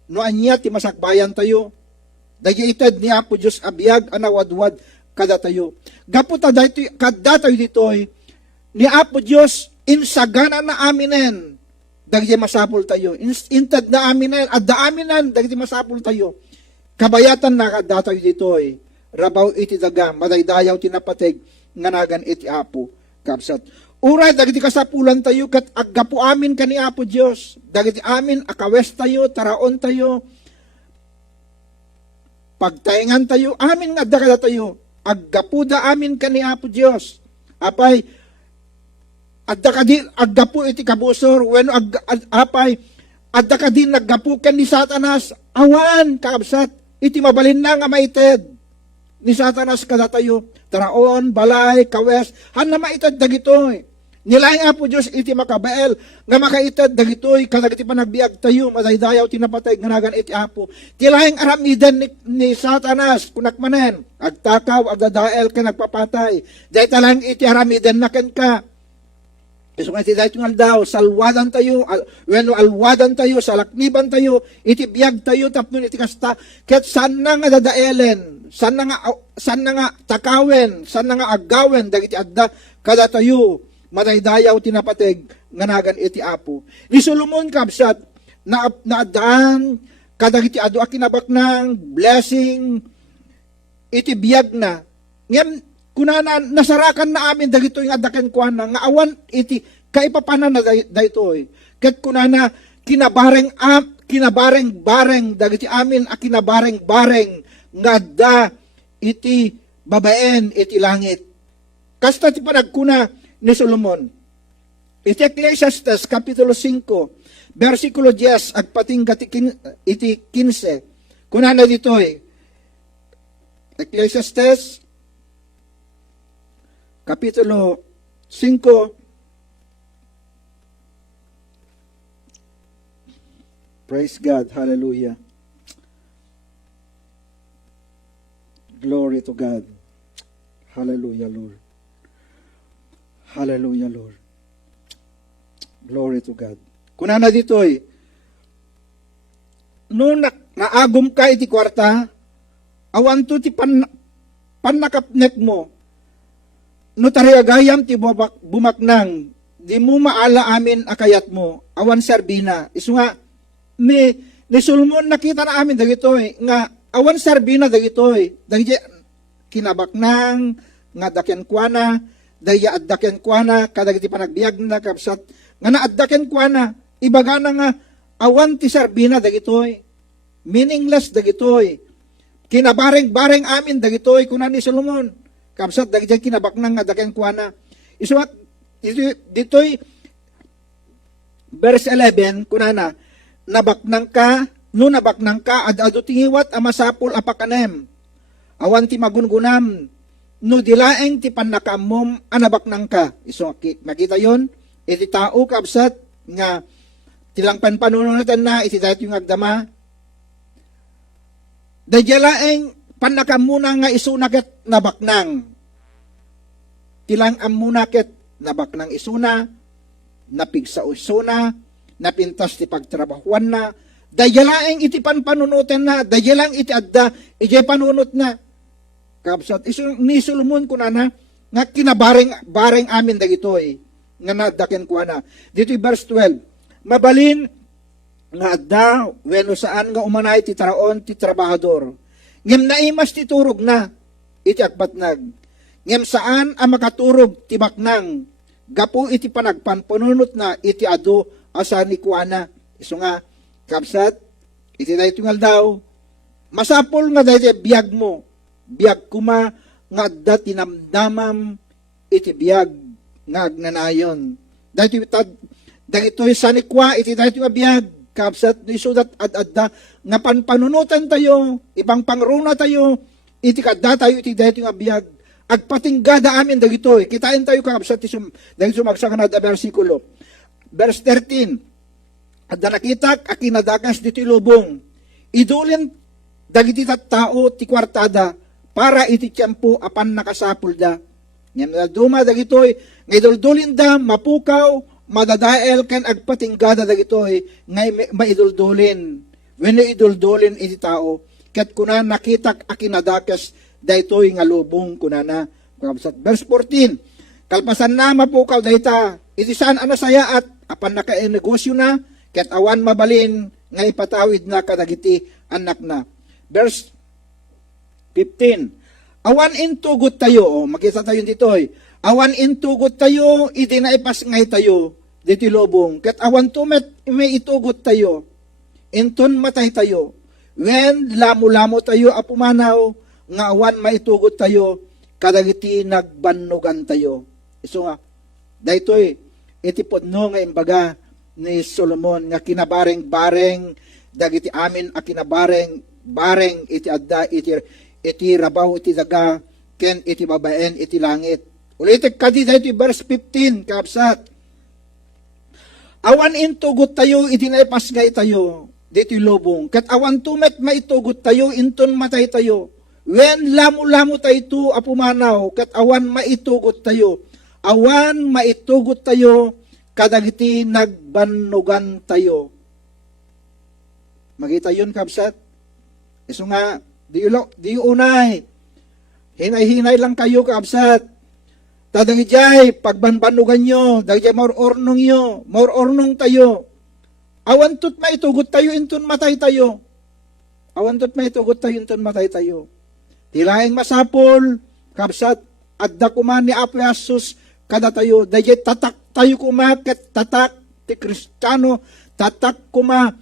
no anya ti masagbayan tayo. Dagiti ited ni Apo Diyos abiyag anawadwad kada tayo. Gaputa kada tayo ditoy ni Apo Diyos insagana na aminen dagiti masapul tayo. Intad na aminen adda aminan dagiti masapul tayo. Kabayatan na kada tayo ditoy. Rabaw iti daga madaydayaw tinapateg nganagan iti Apo kapsat. Uray dagiti kasapulan tayo ket aggapu amin kani Apo Diyos. Dagiti amin akawes tayo, taraon tayo. Pagtaingan tayo, amin nga dakada tayo. Aggapuda amin kani Apo Diyos. Apay, aggapu iti kabusor, when apay, adakadin naggapu ken ni Satanas, awan, kaabsat, iti mabalin na nga maited. Ni Satanas kada tayo, taraon, balay, kawes, han na maited dagitoy. Nilaing Apo Diyos iti makabael, nga makaitad dagitoy, kadagiti panagbiag tayo, madaydayaw tinapatay, nganagan iti Apo. Tilaing aramidan ni Satanas, kunakmanen, agtakaw, agdadael, ka nagpapatay. Dahil talang iti aramidan na ken ka. Iso nga iti dahil nga daw, salwadan tayo, alwadan tayo, salakniban tayo, iti biag tayo, tapnon iti kasta, ket saan na nga dadaelen, saan na nga takawen, saan na nga agawen, dagiti adda, kada tayo, madaydayaw tinapateg nganagan iti Apo. Ni Solomon kabsat naadaan kadagiti adu a kinabaknang blessing iti biag na. Ngem kunana nasarakan na amin dagito yung adaken kuana nga awan iti kaipapanan na daytoy. Ket kunana kinabareng-bareng dagiti amin a kinabareng-bareng nga adda iti babaen iti langit. Kasta ti panagkuna ni Solomon. Iti Ecclesiastes Kapitulo 5, versikulo 10, agpatinggat iti 15. Kunana ditoy, Ecclesiastes Kapitulo 5. Praise God, hallelujah. Glory to God. Hallelujah, Lord. Hallelujah, Lord. Glory to God. Kunana ditoy, no naagom ka iti kwarta, awan to ti panakapnek mo, no tariagayam ti bumaknang, di mo maala amin akayat mo, awan serbina. Isu nga, ni Solomon nakita na amin dagitoy, nga awan serbina dagitoy, dagiti kinabaknang, nga dakyan kwa na, daya addaken kwa na, kadagiti panagbiag na kapsat, nga naaddaken kwa na, ibaga na nga, awan ti serbina dagitoy, meaningless dagitoy, kinabareng-bareng amin dagitoy, kuna ni Solomon, kapsat dagiti kinabaknang nga addaken kwa na. Isuat, ditoy, verse 11, kuna na, nabaknang ka, no nabaknang ka, ad-ado tingiwat amasapul apakanem, awan ti magungunam, no dilaeng ti panakamom, anabaknang ka. So, makita yon, iti tao kapsat, nga, tilang panpanununatan na, iti dahit yung agdama, dadyalaeng panakamuna nga isunaket nabaknang, tilang amunaket nabaknang isuna, napigsa isuna, napintas ti pagtrabahuan na, dadyalaeng iti panpanunutan na, dadyalang iti adda, iti panunot na, kapsat, ni Solomon kunana, nga kinabareng amin dagitoy, nga nadaken ko na. Dito verse 12, mabalin nga adda, weno saan nga umanay ti taraon ti trabahador, ngem naimas ti turog na, iti akbatnag, ngem saan ang makaturog ti baknang, gapu iti panagpanpununot na, iti ado, asa ni kuana. Iso nga, kapsat, iti daytungal daw, masapol nga dayte biyag mo, biyag kuma nga adda tinamdamam iti biyag nga agnanayon. Dagitoy sanikwa iti daytoy nga biyag, kapsat ni sudat adda nga panpanunutan tayo, ibang pangruna tayo, iti kadda tayo iti daytoy nga biyag, agpatinggada amin dagitoy. Kitain tayo kapsat dagitoy sumagsaka na da bersikulo. Verse 13, adda nakitak akinadakas diti lubong, idulin dagiti tao ti kwartada, para iti tiyempo apan nakasapul da. Ngayon duma dagitoy, ngaydulidulin da, mapukaw, madadael ken agpatinggada dagitoy, ngay maiduldulin. When iduldulin iti tao, ket kuna nakitak akinadakas daytoy nga lubong kunana. Verse 14, kalpasan na mapukaw dayta, iti saan anasaya at apan nakainegosyo na, ket awan mabalin, nga ipatawid na kadagiti anak na. Verse 15, awan intugot tayo, makita tayo dito, awan intugot tayo, iti naipas ngay tayo, dito lobong, ket awan tumet, may itugot tayo, inton matay tayo, when lamo-lamo tayo apumanaw, nga awan maitugot tayo, kadagiti nagbannugan tayo. Iso nga, dito iti podno nga imbaga ni Solomon, nga kinabareng-bareng, dagiti amin a kinabareng-bareng, iti adda, iti rabaw iti daga, ken iti babaen iti langit. Ulitek kadi dito verse 15, kapsat. Awan intugot tayo, iti naipasgay tayo, dito lobong. Kat awan tumet maitugot tayo, inton matay tayo. When lamo-lamo tayo ito apumanaw, kat awan maitugot tayo. Awan maitugot tayo, kadagiti nagbannugan tayo. Magita yun, kapsat. Iso nga, di unay. Hinay-hinay lang kayo, kapsat. Tadagijay, pagbanbanugan nyo, dagijay maurornong nyo, maurornong tayo. Awantot maitugot tayo, inton matay tayo. Awantot maitugot tayo, inton matay tayo. Tilaing masapol, kapsat, adda kuman ni Apo Yasus, kada tayo, dagijay tatak tayo kumaket, tatak, ti Kristiyano, tatak kuma,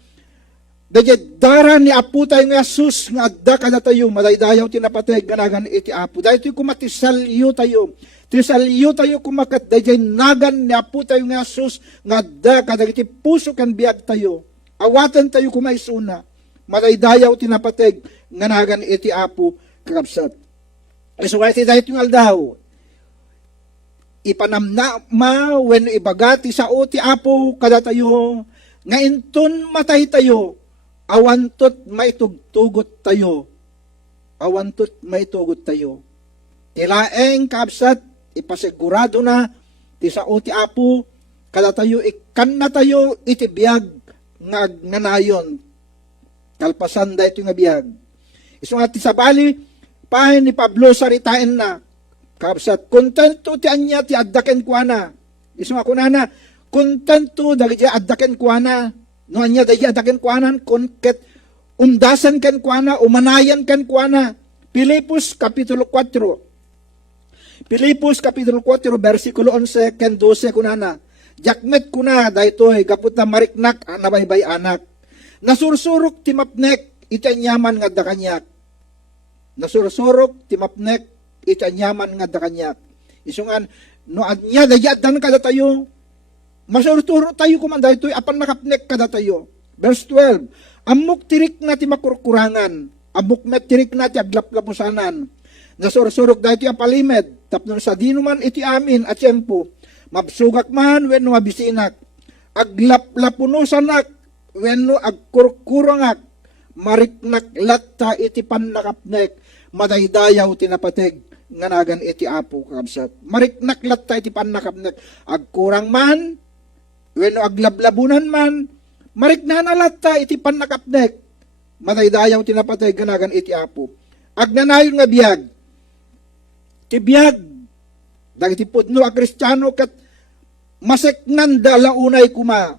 dagijay dara ni Apo tayo ng Yasus, nga adda kada tayo, madaydayaw tinapatay, ganagan iti Apo. Dahil ito kumatisalyo tayo, tisalyo tayo kumakat, dagijay nagan ni Apo tayo ng Yasus, nga adda kada iti puso kan biag tayo, awatan tayo kumaisuna, madaydayaw tinapatay, ganagan iti Apo, kakabsat. So, kaya dahil yung aldaw, ipanamnama, when ibagati sa o ti Apo, kada tayo, nga inton matay tayo, awantot maitugtugot tayo. Awantot maitugot tayo. Tilaeng kabsat, ipasigurado na, ti sa o ti Apo, kada tayo ikan na tayo iti biyag nga agnanayon kalpasan da ito nga biyag. Iso nga ti sabali pahin ni Pablo saritain na kapsat kontento ti anya ti addaken kuana. Iso nga kunana kontento dagiti addaken kuana no anya dagiti addaken kuanan ket undasan ken kuana umanayan ken kuana. Pilipos kapitulo 4. Pilipos kapitulo 4 bersikulo 11 ken 12 kunana. Jakmet kuna daytoy gaput na mariknak na baybay anak. Nasursurok ti mapnek iti anyaman nga dakanyak. Nasursurok ti mapnek iti anyaman nga dakanyak. Isungan no anya dayaddan kada tayo. Masurturo tayo kuman daytoy apan nakapnek kada tayo. Verse 12. Amok tirik na ti makurkurangan. Amok met tirik na ti aglaplapusanan. Nasursurok daytoy apalimed tapno sa dinuman iti amin at tiyempo. Mabsugak man wenno mabisinak, aglaplapunusanak wenno agkurkurangak, mariknak latta iti pannakapnek, madaydayaw tinapateg nganagan iti apo kabsat. Mariknak latta iti pannakapnek, agkurang man wenno aglablabunan man, mariknana latta iti pannakapnek, madaydayaw tinapateg nganagan iti apo. Agnanayon nga biyag, ti biyag dagiti pudno a Kristiyano kat maseknan da launay kuma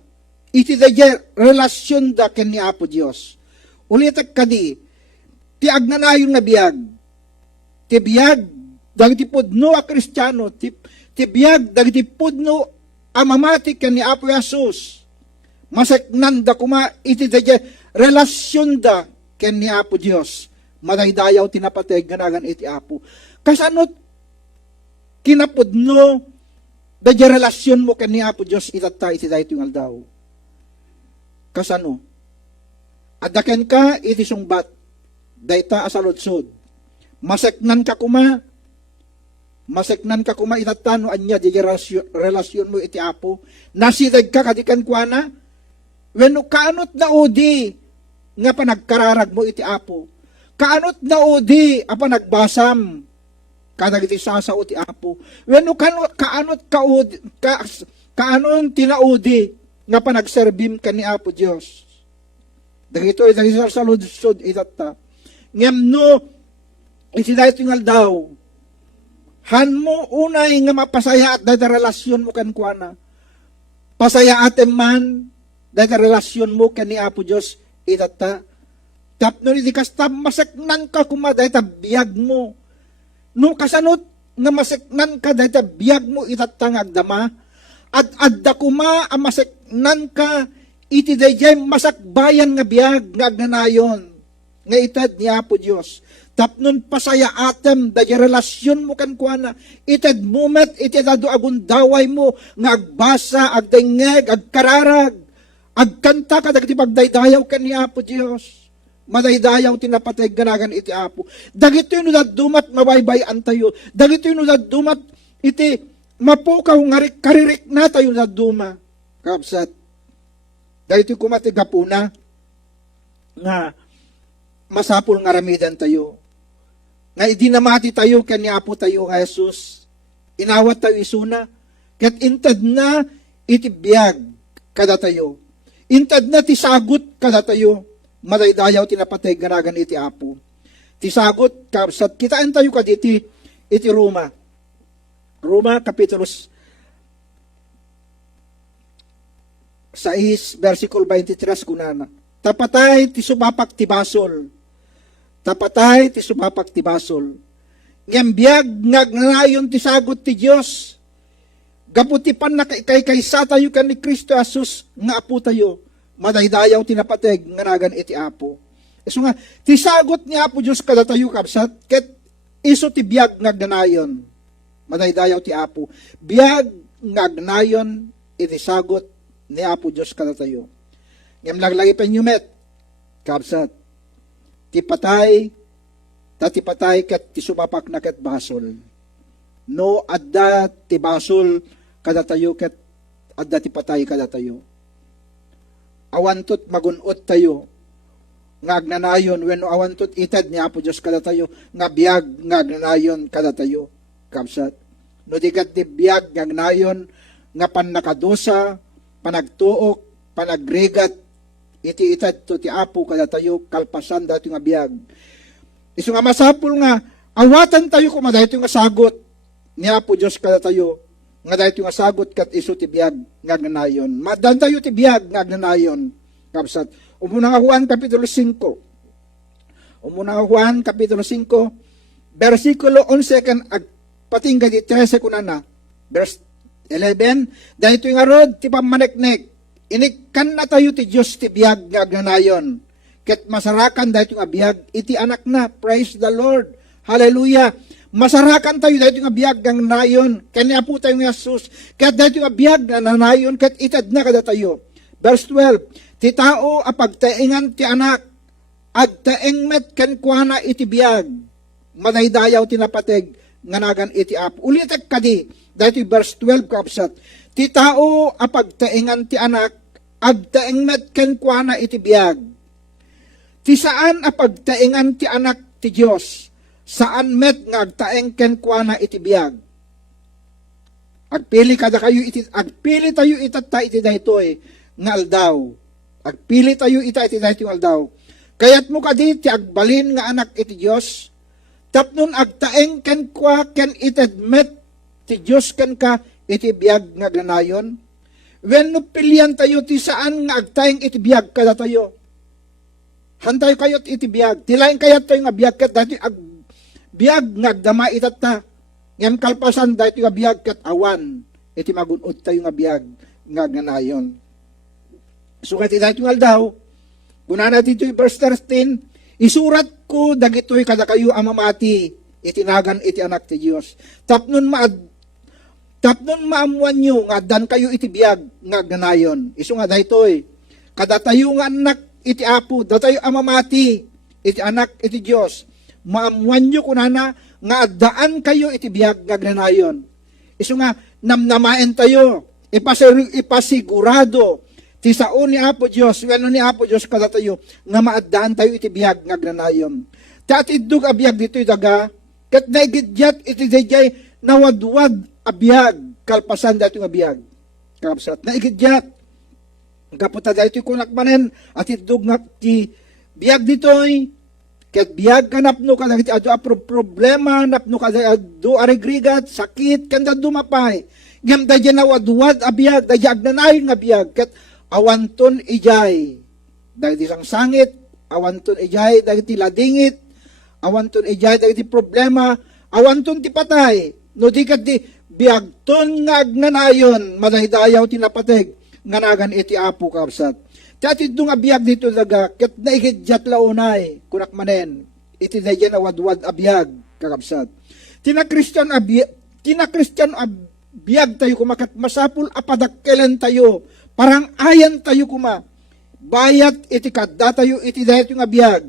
iti daye relasyon da ken ni Apo Dios. Ulitek kadi ti agnanayon nga biyag. Ti biyag dagiti pudno a Kristiyano, ti biyag dagiti pudno a mamati ken ni Apo Jesus. Maseknan da kuma iti daye relasyon da ken ni Apo Dios. Madaydayaw tinapateg nganagan iti Apo. Kasanot kinapudno da relasyon mo ken ni Apo Dios itata iti daytoy nga aldaw. Kasano? Addaken ka iti sungbat dayta asaludsod. Maseknan ka kuma itata no anya di relasyon mo iti Apo. Nasidag ka kadikan kuana wenno kaanot na udi nga panagkararag mo iti Apo. Kaanot na udi apa nagbasam kadagiti sasao ti Apo. Wenno kaanot kaanon tinaudi nga panagserbim ken ni Apo Dios. Dagitoy dagiti saludsod itata. Ngemno iti daytoy nga aldaw. Han mo unay nga mapasaya at dayta relasyon mo ken kuana. Pasaya atem man dayta relasyon mo ken ni Apo Dios itata. Tapno iti kasta maseknan ka kuma dayta biyag mo. No kasanot nga maseknan ka dayta biyag mo itatangag dama at adda kuma a maseknan ka iti dayjay masakbayan nga biyag nga agnanayon nga ited ni Apo Dios. Tapnon pasaya atem dayjay relasyon mo kan kuana ited mumet iti dadu agundaway mo nga agbasa agdengeg agkararag agkanta ka dagiti pagdaydayaw ken ni Apo Dios. Madaydayaw tinapateg ganagan iti Apo. Dagito yung dumat mabaybayan tayo. Dagito yung dumat iti mapukaw nga karirik na tayo duma. Kapsat. Dagito yung kumati gapuna nga masapul nga ramidan tayo. Nga idinamati tayo ken ni Apo tayo nga Jesus. Inawat tayo isuna. Ket intad na iti biyag kada tayo. Intad na tisagot kada tayo. Madaydayaw tinapateg ganagan iti Apo. Tisagot kapsat kitaan tayo kaditi iti Roma. Roma kapitulo 6 versikulo 23 kunana. Tapatay ti sumapak ti basol. Tapatay ti sumapak ti basol. Ngem biag ngagnanayon ti sagot ti Dios. Gaputi pan nakikaysa tayo kan ni Kristo Jesus nga Apo tayo. Madaydayaw tinapateg nganagan iti Apo. So nga, tisagot ni Apo Diyos kada tayo kapsat, ket iso ti biyag ngagnayon. Madaydayaw ti Apo. Biyag ngagnayon iti sagot ni Apo Diyos kada tayo. Ngem laglagi penyumet, kapsat, ti patay ket ti sumapak na ket basol. No, adda ti basol kada tayo ket adda ti patay kada tayo. Awantot magunot tayo nga agnanayon wenno awantot ited ni Apo Dios kada tayo nga biag nga agnanayon kada tayo kapsat no dikat ti biag nga agnayon nga panakadosa, panagtuok, panagregat, iti itad to ti Apo kada tayo kalpasan dati nga biyag. Isu nga masapul nga, awatan tayo kuma dahito nga sagot ni Apo Diyos kada tayo, nga dahito nga sagot kat isu ti biyag nga ganayon. Madan tayo ti biyag nga ganayon. Kapsat, umunang Juan Kapitulo 5. Umunang Juan Kapitulo 5, versikulo 11 kan agpatingga di 13 kunana. Verse 11, dahito nga rod ti pamaneknek, inikan na tayo ti Diyos ti biyag nga agnanayon. Ket masarakan dahito nga biyag, iti anak na, praise the Lord, hallelujah. Masarakan tayo dahito nga biyag nga agnanayon, kanya po tayo nga Jesus, ket dahito nga biyag nga agnanayon, ket itad na kada tayo. Verse 12, ti tao apagtaingan ti anak, agtaeng met ken kuana iti biyag, madaydayaw tinapateg, nganagan iti Apo. Ulitek kadi, dahito verse 12 kapsat, ti tao apagtaingan ti anak, agtaeng met ken kuana iti biyag. Ti saan apagtaingan ti anak ti Dios, saan met nga agtaeng ken kuana iti biyag. Agpili kada kayo iti, agpili tayo itata iti daytoy nga aldaw. Agpili tayo ita iti daytoy nga aldaw. Kayat mo kadi ti agbalin nga anak iti Dios, tapnon agtaeng ken kwa ken ited met ti Dios ken ka iti biyag nga ganayon. Wenno pilian tayo ti saan nga agtaeng iti biyag kada tayo. Hantay kayot iti biyag. Tilain kayat tayo nga biyag kat dati biyag nga agdama itat ta. Ngem kalpasan dati nga biyag kat awan. Iti magunod tayo nga biyag nga ganayon. So kat dati nga aldaw, kunana dito yung verse 13, isurat ko dagitoy kada kayo ang mamati, itinagan iti anak ti Diyos. Tapnon maamuan nyo nga dan kayo iti biyag nga ganayon. Isu nga daytoy, kada tayo nga anak iti Apo, datayo amamati, iti anak, iti Diyos. Maamuan nyo kunana, nga daan kayo iti biyag nga ganayon. Isu nga, namnamaen tayo, ipasigurado, ti sao ni Apo Diyos, wano ni Apo Diyos kada tayo, nga maadaan tayo iti biyag nga ganayon. Ti atidug a biyag dito'y daga, kat naigidyat iti dayjay nawadwad a biyag, kalpasan dito nga biyag. Kapsat, naigidyat, kaputa dito kunakmanen at itdug nga ti biyag ditoy ket biyag kanapno kada iti adu a problema napno kada adu arigrigat sakit kanda dumapay ngem dadya nawadwad a biyag dadya agnanayon nga biyag ket awanton ijay dagiti sangsangit awanton ijay dagiti ladingit awanton ijay dagiti problema awanton ti patay no di ket di biyagton nga agnanayon madaydayaw tinapateg nganagan iti Apo kapsat. Ti nga biyag dito daga, ket naigidyat launay, kunak manen, iti dayjay na wadwad abiyag, kakapsat. Tina-Christian abiyag tayo kumakat masapul apadakkelan tayo, parang ayan tayo kuma, bayat iti kadda tayo iti dayto nga biyag,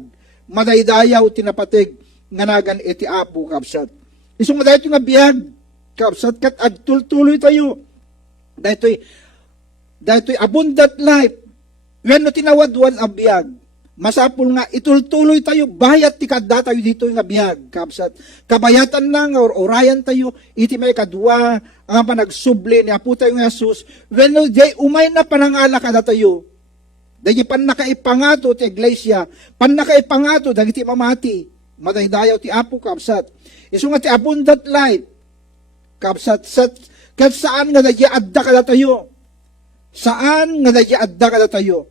madaydayaw tinapatig, nganagan iti Apo kapsat. Isong dayto nga biyag, kapsat, kat agtultuloy tayo, dahito'y abundant life. When no tinawadwan ang biyag, masapul nga itultuloy tayo, bayat ti kadda tayo dito nga biyag, kapsat. Kabayatan na nga, or orayan tayo, iti may kadwa, ang panagsubli ni Apo tayo nga Jesus, when no day umay na panangala kada tayo, dahil pan nakaipangato ti iglesia, pan nakaipangato, dahil ti mamati, madaydayaw ti Apo, kapsat. Iso nga ti abundant life, kapsat, kat saan nga dahil adda kada tayo, saan nga dahil adda kada tayo?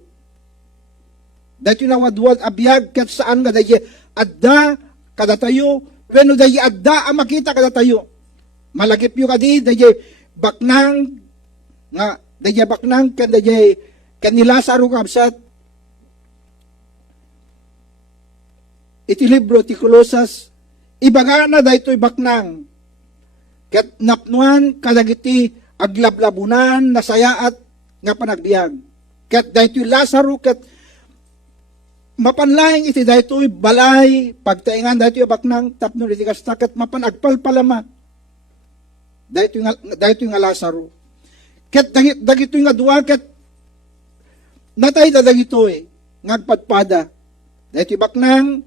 Dahil nawadwad abiyag kat saan nga dahil adda kada tayo? When dahil adda ang makita kada tayo? Malagip yung kadi dahil baknang nga dahil baknang kan dahil kanila sa kapsat. Iti libro ti Kolosas ibaga na dahil baknang kat napnuan kadagiti aglablabunan nasayaat nga panagbiag. Kat daytoy Lazaro, kat mapanlaing iti daytoy balay, pagtaingan daytoy baknang tapno iti kasta, kat mapanagpalpalama. Daytoy nga Lazaro. Kat dagitoy nga duwa, kat natay da dagitoy, ngagpadpada. Daytoy baknang,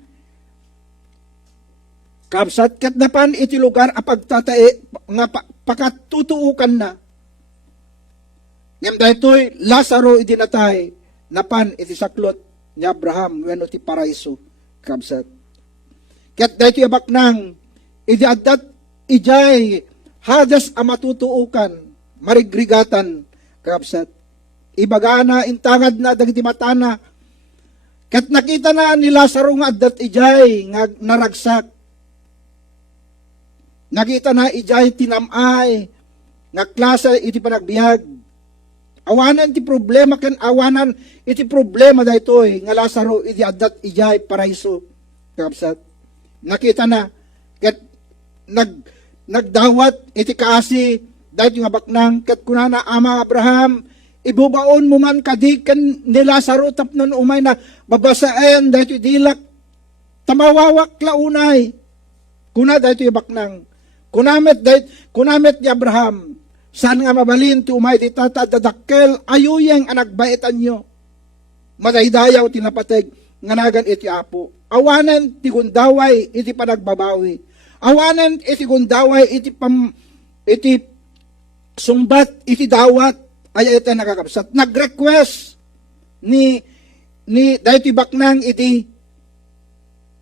kapsat, kat napan iti lugar apagtatae, nga pakatutuukan na. Ngem daytoy Lazaro iti natay napan iti saklot ni Abraham wenno ti paraiso kabsat. Ket daytoy abaknang iti addat ijay hadas a matutuukan marigrigatan kabsat. Ibagana intangad na dagiti matana ket nakita na ni Lazaro nga addat ijay nga naragsak. Nakita na ijay tinamay nga klase iti panagbiag. Awanan ti problema ken awanan iti problema daytoy nga Lazaro iti addat ijay paraiso kabsat. Nakita na ket nagdawat iti kaasi daytoy nga baknang ket kunana ama Abraham ibubaon mo man kadi ken ni Lazaro tapnon umay na babasaen daytoy dilak tamawawak launay kuna daytoy baknang kunamet ni Abraham saan nga mabalin ti umay ti tatadadakkel ayuyeng anak baitan nyo madaydayaw tinapateg nganagan iti apo awanan ti gundaway iti panagbabawi awanan iti gundaway iti sumbat iti dawat ay iti nakakapsat nagrequest ni daytoy baknang iti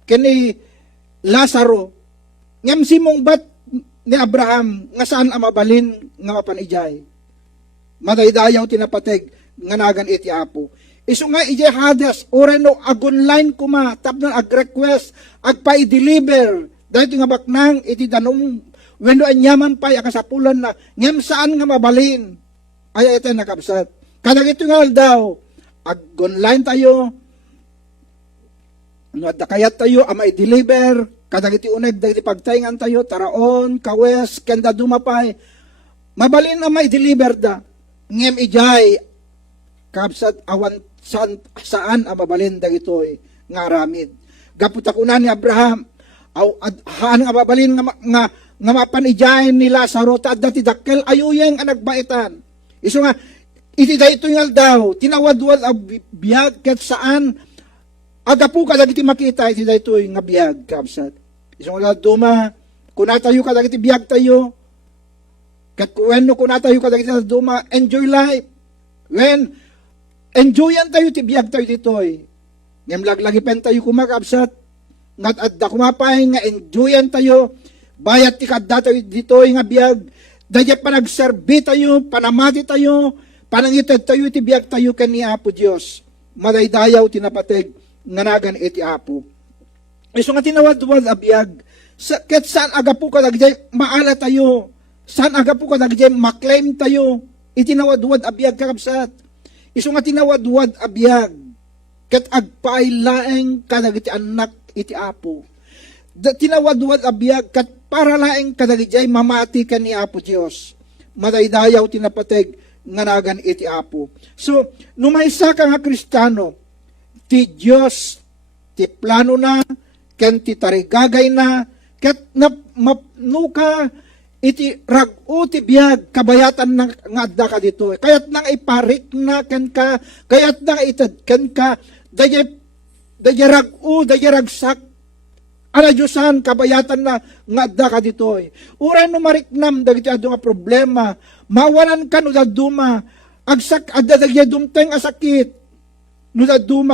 kini Lazaro ngem simong bat ni Abraham nga saan ang mabalin nga mapanijay. Madaydayaw tinapateg nga nagan iti apo. Isu nga ijay hadas oreno agonline kuma tapnon ag-request agpa-i-deliver dahito nga baknang iti danong wenno anyaman pay akasapulan na ngem saan nga mabalin ay ito nakabsat. Kadagito nga daw agonline tayo no kayat tayo ama i-deliver kadagiti uneg dagiti pagtaingan tayo taraon kawes kenda dumapay mabalin na may deliver da ngem ijay kabsat awan saan ang mabalin dagitoy nga aramid gaput akunan ni Abraham haan nga mabalin nga mapan ijay ni Lazaro ta dati dakkel ayuyeng ang nagbaitan iso nga iti daytoy nga daw tinawadwad a biyag ket saan agapu kadagiti makita iti daytoy nga biyag kabsat. Isong duma kunatayo kadagiti biyag tayo. Ket wenno kunatayo kadagiti duma enjoy life. When enjoyan tayo ti biyag tayo ditoy. Ngem laglagi pen tayo kumakabsat ngat adda kumapay nga enjoyan tayo bayat ti kadda tayo ditoy nga biyag. Dayat panagserbi tayo, panamati tayo, panangited tayo iti biyag tayo ken ni Apo Dios. Madaydayaw tinapateg nganagan iti apo. Iso nga tinawad-wad abiyag. Ket saan agapu ka dagjay maala tayo. Saan agapu ka dagjay maklaim tayo. Itinawad-wad abiyag kakabsat. Iso nga tinawad-wad abiyag. Ket agpailaeng kadagiti anak iti apo. Tinawad-wad abiyag ket para laeng kadagjay mamati kan ni Apo Dios. Madaydayaw tinapateg nganagan iti apo. So, numaysa ka nga Kristiyano, ti Diyos, ti plano na, ken ti tarigagay na, ket mapnuka, iti ragu ti biyag, kabayatan na nga adda ka dito. Kayat nang iparik na ken ka, kayat nang itad ken ka, daya ragu, daya ragsak, ana Diyosan, kabayatan na nga adda ka dito. Uray no mariknam, dagiti ado nga problema, mawalan ka no daduma, agsak adda dagya dumteng asakit, no daduma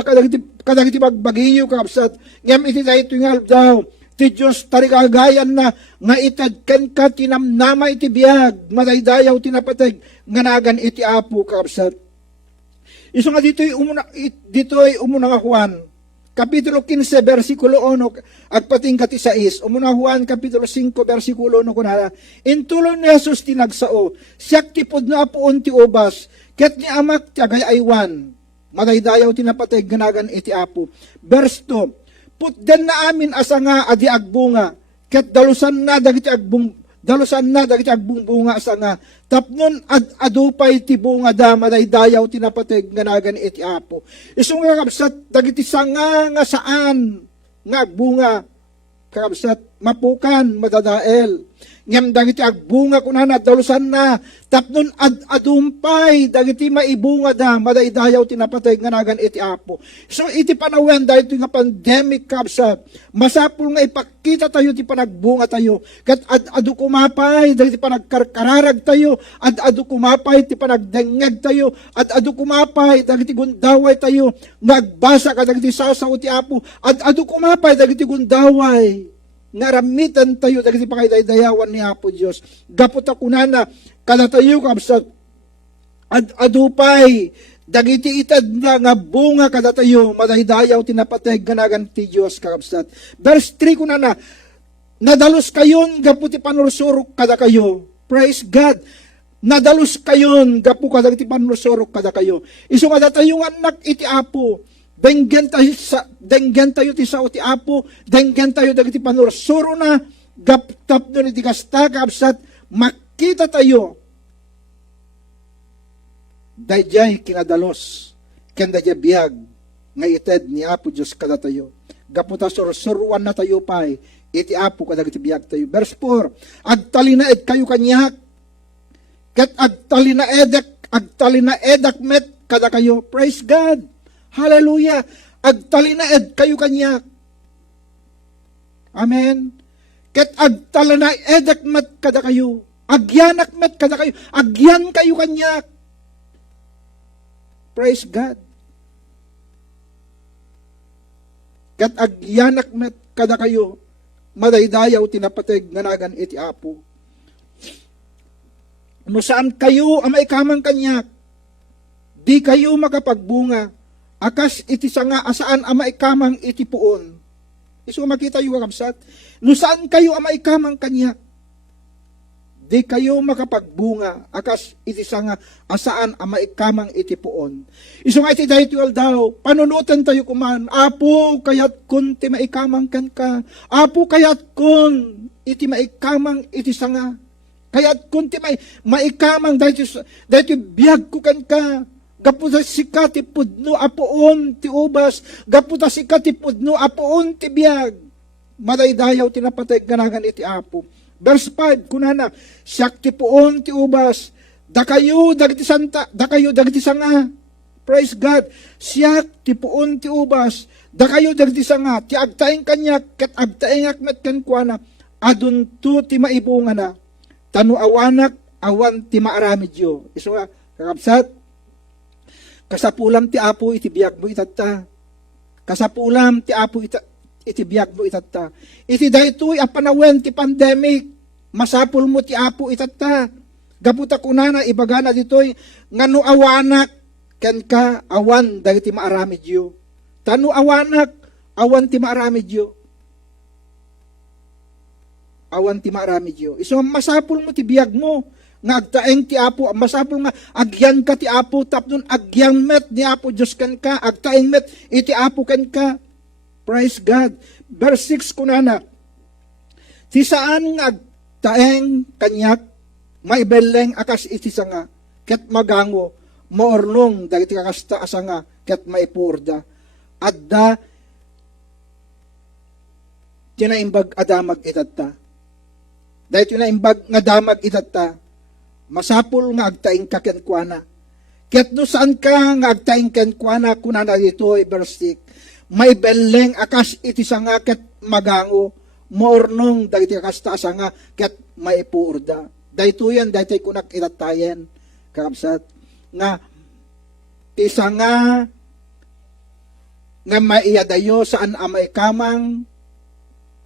kadagiti bagbagiyo kapsat ngem iti daytoy nga daw ti Dios tarigagayan na nga itad ken ka tinamnama iti biag madaydayaw tinapateg nganagan iti apo kapsat. Isu nga ditoy umuna nga Juan kapitulo 15 bersikulo 1 agpating kati 6 umuna Juan kapitulo 5 bersikulo 1 kunana intulo ni Jesus tinagsao siak ti pudno apuon ti ubas ket ni amak ti agayaywan madaydayaw tinapateg ganagan iti apo. Verse 2, putden na amin asa nga adi agbunga, ket dalusan na dagiti agbungbunga asa nga, tapnon adupay ti bunga da madaydayaw tinapateg ganagan iti apo. Isong nga kabsat, dagiti sanga nga saan nga agbunga, kakabsat, mapukan, madadael. Ngam dagiti agbunga kunana dalusan na tapnon adumpay dagiti maibunga da madaydayaw tinapatay nga nagan iti Apo. So iti panawen dahil iti nga pandemic kabsat masapul nga ipakita tayo ti panagbunga tayo kat adu kumapay dagiti panagkarkararag tayo adu kumapay ti panagdengeg tayo adu kumapay dagiti gundaway tayo nagbasa ka dagiti sasaw ti Apo adu kumapay dagiti gundaway nga ramitan tayo dagiti pakaydayawan ni Apo Dios. Gapot kunana kada tayo kabsat adupay dagiti itad na nga bunga kada tayo madaydayaw tinapateg ganagan ti Dios kabsat. Verse 3 kunana nadalos kayon gapot ti panursurok kada kayo. Praise God. Nadalos kayon gapu kada ti panursurok kada kayo. Isu kada tayo anak iti Apo. Denggan tayo ti sao ti Apo, denggan tayo dagiti panursuro na gaptap no iti kasta kabsat makita tayo dayjay kinadalos ken dayjay biag nga ited ni Apo Dios kada tayo. Gaputa sursuruan na tayo pay iti Apo kadagiti biag tayo. Verse 4, agtalinaed kayo kanyak ket agtalinaedak met kada kayo. Praise God. Hallelujah. Agtalinaed kayo kanya. Amen. Ket agtalinaedak met kada kayo. Agyanak met kada kayo. Agyan kayo kanya. Praise God. Ket agyanak met kada kayo. Madaydayaw tinapateg nganagan iti Apo. No saan kayo ang maikamang kanya? Di kayo makapagbunga. Akas iti sanga asaan ama ikamang iti puon. Isu makita yung kabsat. No saan kayo ama ikamang kanya? Di kayo makapagbunga. Akas iti sanga asaan ama ikamang iti puon. Isu nga iti dahil daw. Panunutan tayo kuman. Apo kayat kun ti maikamang kan ka. Apo kayat kun iti maikamang iti sanga. Kayat kun ti maikamang dahil biyag ko kan ka. Gaputa sikat ti pudno apoon ti ubas, gaputa sikat ti pudno apoon ti biag. Madaydayaw tinapatay ganagan iti Apo. Verse 5 kunana, siak ti puon ti ubas, da kayo dagiti sanga. Praise God. Siak ti puon ti ubas, da kayo dagiti sanga, ti agtaeng kanyak ket agtaeng akmet ken kuana, adunto ti maibunga na. Tanu awanak awan ti maaramidyo. Isu kakabsat kasapulam ti Apo iti biag mo itatta. Kasapulam ti Apo iti biag mo itatta. Iti daytoy a panawen ti pandemic. Masapul mo ti Apo itatta. Gaputa kunana ibagana ditoy ngano awanak ken ka awan dagiti maaramidyo. Tanu awanak awan ti maaramidyo. Awan ti maaramidyo. Isu masapul mo ti biag mo. Nga agtaeng ti Apo, masapul nga agyan ka ti Apo, tapnon agyang met ni Apo Diyos kan ka, agtaeng met iti Apo kan ka. Praise God. Verse 6 kunana, ti saan nga agtaeng kanyak, maibeleng akas iti sanga, ket magango, maornong dagiti kakasta asanga, ket maipurda. Adda, tinaimbag adamag itatta. Dahil tinaimbag nga damag itatta, masapul nga agtaing ka kenkwana. Ket no saan ka nga agtaing kenkwana kunana dito verse 6. May beleng akas iti sanga ket magango moornong dagiti akasta sanga ket maipuurda. Daytoyan daytoy kunak itatayen kakabsat nga ti sanga nga maiyadayo saan amay kamang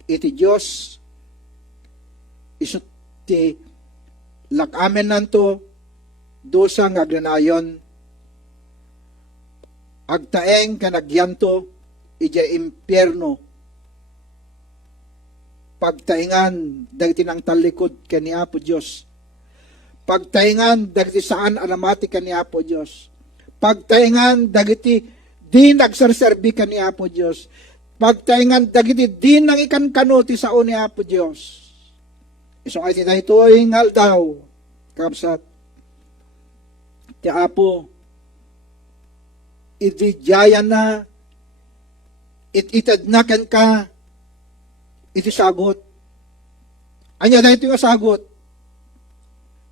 iti Dios isut ti lakamen nanto, dosa nga aglanayon, agtaeng kanagyanto, ija impyerno, pagtaingan, dagiti nang talikod kani Apo Diyos, pagtaingan, dagiti saan alamati kani Apo Diyos, pagtaingan, dagiti di nagserserbi kani Apo Diyos, pagtaingan, dagiti di nang ikan kanuti sao ni Apo Diyos. Isong ay tinahitoy ngal daw, kapsat, ti Apo, ididyayan na, ititadnakan ka, iti sagot, Anya dahito nga sagot,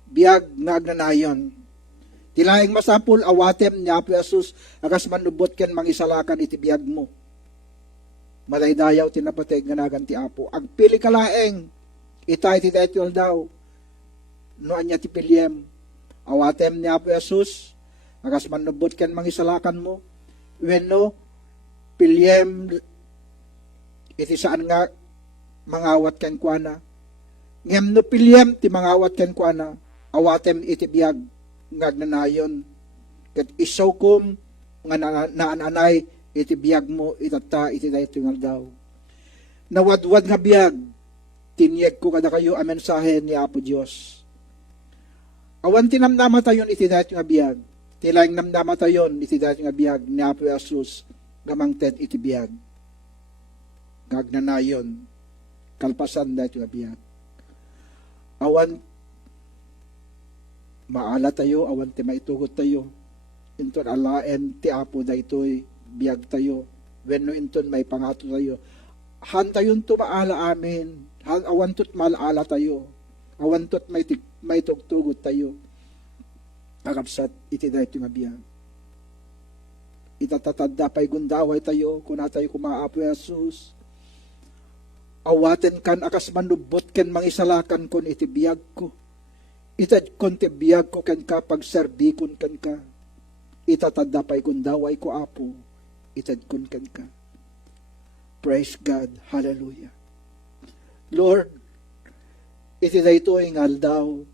biyag nga agnanayon. Tilaing masapul awatem ni Apo Jesus, akas manubot ken mangisalakan iti biyag mo. Malaydayaw tinapateg nga nagan ti Apo. Agpili ka laeng, itay ti dayto daw, no anya ti pilyem. Awatem ni Apo Jesus, akas manubot ken mangisalakan mo. Wenno, pilyem, iti saan nga mangawat ken kuana. Ngem no pilyem ti mangawat ken kuana, awatem iti biyag ngagnanayon. Ket isawkom nga naananay iti biyag mo itata iti dayto nga daw. Nawadwad nga biyag, tinyeg ko kada kayo ang mensahe ni Apo Dios. Awan tinamnama tayon iti dayto nga biyag. Tilaing namnama tayon iti dayto nga biyag ni Apo Jesus gamangted iti biyag. Ngagnanayon kalpasan dayto nga biyag. Awan maala tayo, awan ti maitugot tayo. Inton alaen ti Apo daytoy biyag tayo. Wenno inton may pangato tayo. Han tayon to maala amin. Han awan tot malaala tayo. Awan tot may tugtugot tayo. Kakapsat iti daytoy nga biyag. Itatatadda pay gundaway tayo kuna tayo kumaapo Jesus. Awaten kan akas manubot ken mangisalakan kon iti biyag ko. Itad kon ti biyag ko ken ka pagserbikon ken ka. Itatadda pay gundaway ko Apo. Itad kon ken ka. Praise God. Hallelujah. Lord, iti daytoy nga aldaw,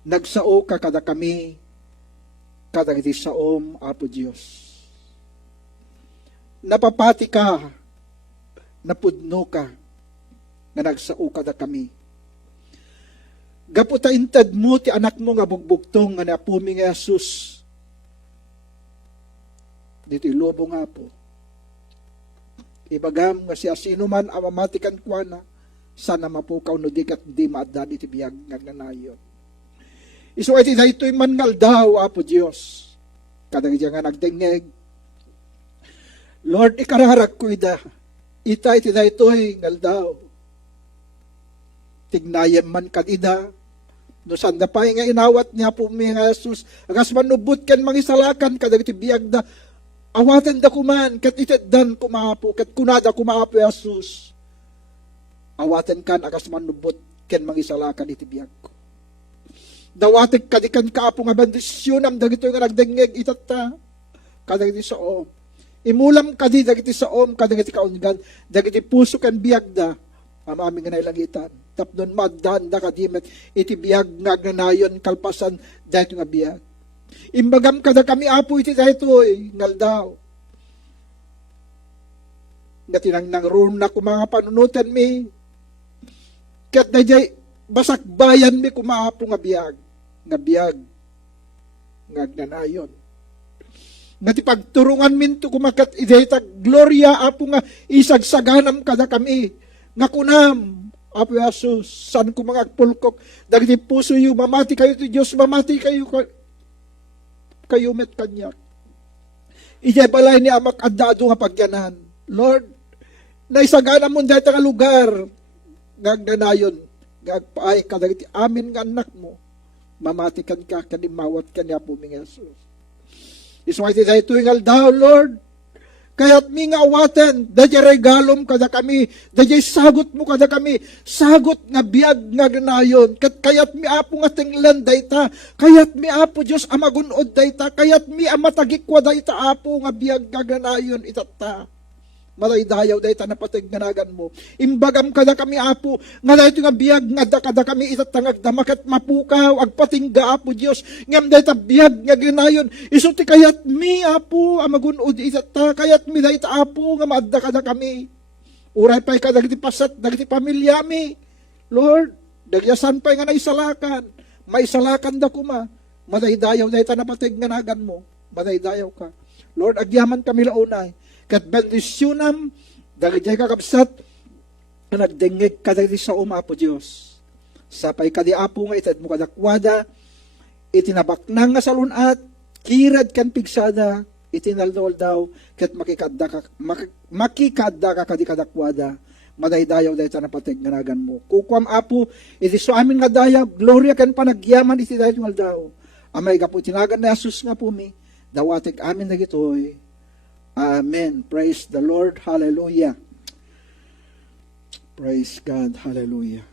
nagsao ka kada kami, kada iti saom, Apo Dios. Napapati ka, napudno ka, na nagsao kada kami. Gaputa intad mo ti anak mo nga bugbugtong nga napumi nga Jesus. Dito ilobo nga po. Ibagam nga siya sino man amamatikan kwa na, sana mapukaw no di kat di maaddan iti biyag ngagnanayon. Iso iti daytoy manngal daw, Apo Dios. Kadang diya nga nagdengeg. Lord, ikararak ko ida. Ita iti daytoy ngal daw. Tignayan man kadida. No sanda pa nga inawat niya po mi nga Jesus. Agas manubot ken mangisalakan kadang iti biyag da. Awatan da kuman ket iteddan kumapo ket kunada kumapo Jesus. Awatan kan agas manubot ken mangisalakan iti biyag ko. Dawatek kadikan kaapo nga bendisyon am dagito nga nagdengeg itata. Kadang iti saom. Imulam kadi dagiti saom kadang iti kaungan dagiti puso ken biyag da. Amami nga nailangitan. Tapnon maddan da kadimet iti biyag ngagnanayon kalpasan dahito nga biyag. Imbagam kada kami Apo iti dahitoy ngal daw. Nga tinangnang roon na kumanga panunutan mi. Kat na jay basakbayan mi kumaapo nga biyag. Nga biyag ngagnanayon. Nga ti pagturungan minto kumakat idayta gloria Apo nga isagsaganam kada kami. Nga kunam Apo Jesus, saan ko mga agpulkok, dagiti puso yu, mamati kayo ti Diyos, mamati kayo, kayo met kanyak. Ijay balay ni amak adado nga pagyanan. Lord, naisagana mo dahil nga lugar, ngagnanayon, ngagpaay ka, dagiti amin nga anak mo, mamati kan ka, kanimawat ka niya po mga Jesus. Iswati dahil tuwingal daw, Lord, kaya't mi nga awaten, dadya regalom kada kami, dadya sagot mo kada kami, sagot nga biyag nga ganayon, kaya't mi Apo nga tinglan dayta, kaya't mi Apo Diyos amagunod dayta, kaya't mi amatagikwa dayta Apo nga biyag nga ganayon itata. Malaydayaw dayta napatig ganagan mo. Imbagam kada kami Apo, nga dayto nga biyag nga kada kami itatangag damakat mapukaw, agpatingga Apo Diyos, ngam dayta biyag nga ganayon, isuti kayat mi Apo, amagunod itata, kayat mi dayta Apo, nga maadda kada kami. Uray pa'y ka, dagiti pasat, dagiti pamilya mi. Lord, dagyasan pa'y nga naisalakan, maisalakan da kuma, malaydayaw dayta napatig ganagan mo, malaydayaw ka. Lord, agyaman kami launay, kat bendisyonam, dagiti kakabsat, na nagdengeg kadagiti sa Apo Diyos. Sapay kadi Apo nga itad mo kadakwada, itinabaknang nga salunat, kirad kan pigsada, itinaldol daw, kat makikadda ka kadi kadakwada, madaydayaw dahil sa napatig nganagan mo. Kukwam apo, iti so amin nga daya, gloria kan panagyaman iti dahil ng aldaw. Amay ka po, tinagan na Asus nga po mi, dawatik amin na gitoy. Amen. Praise the Lord. Hallelujah. Praise God. Hallelujah.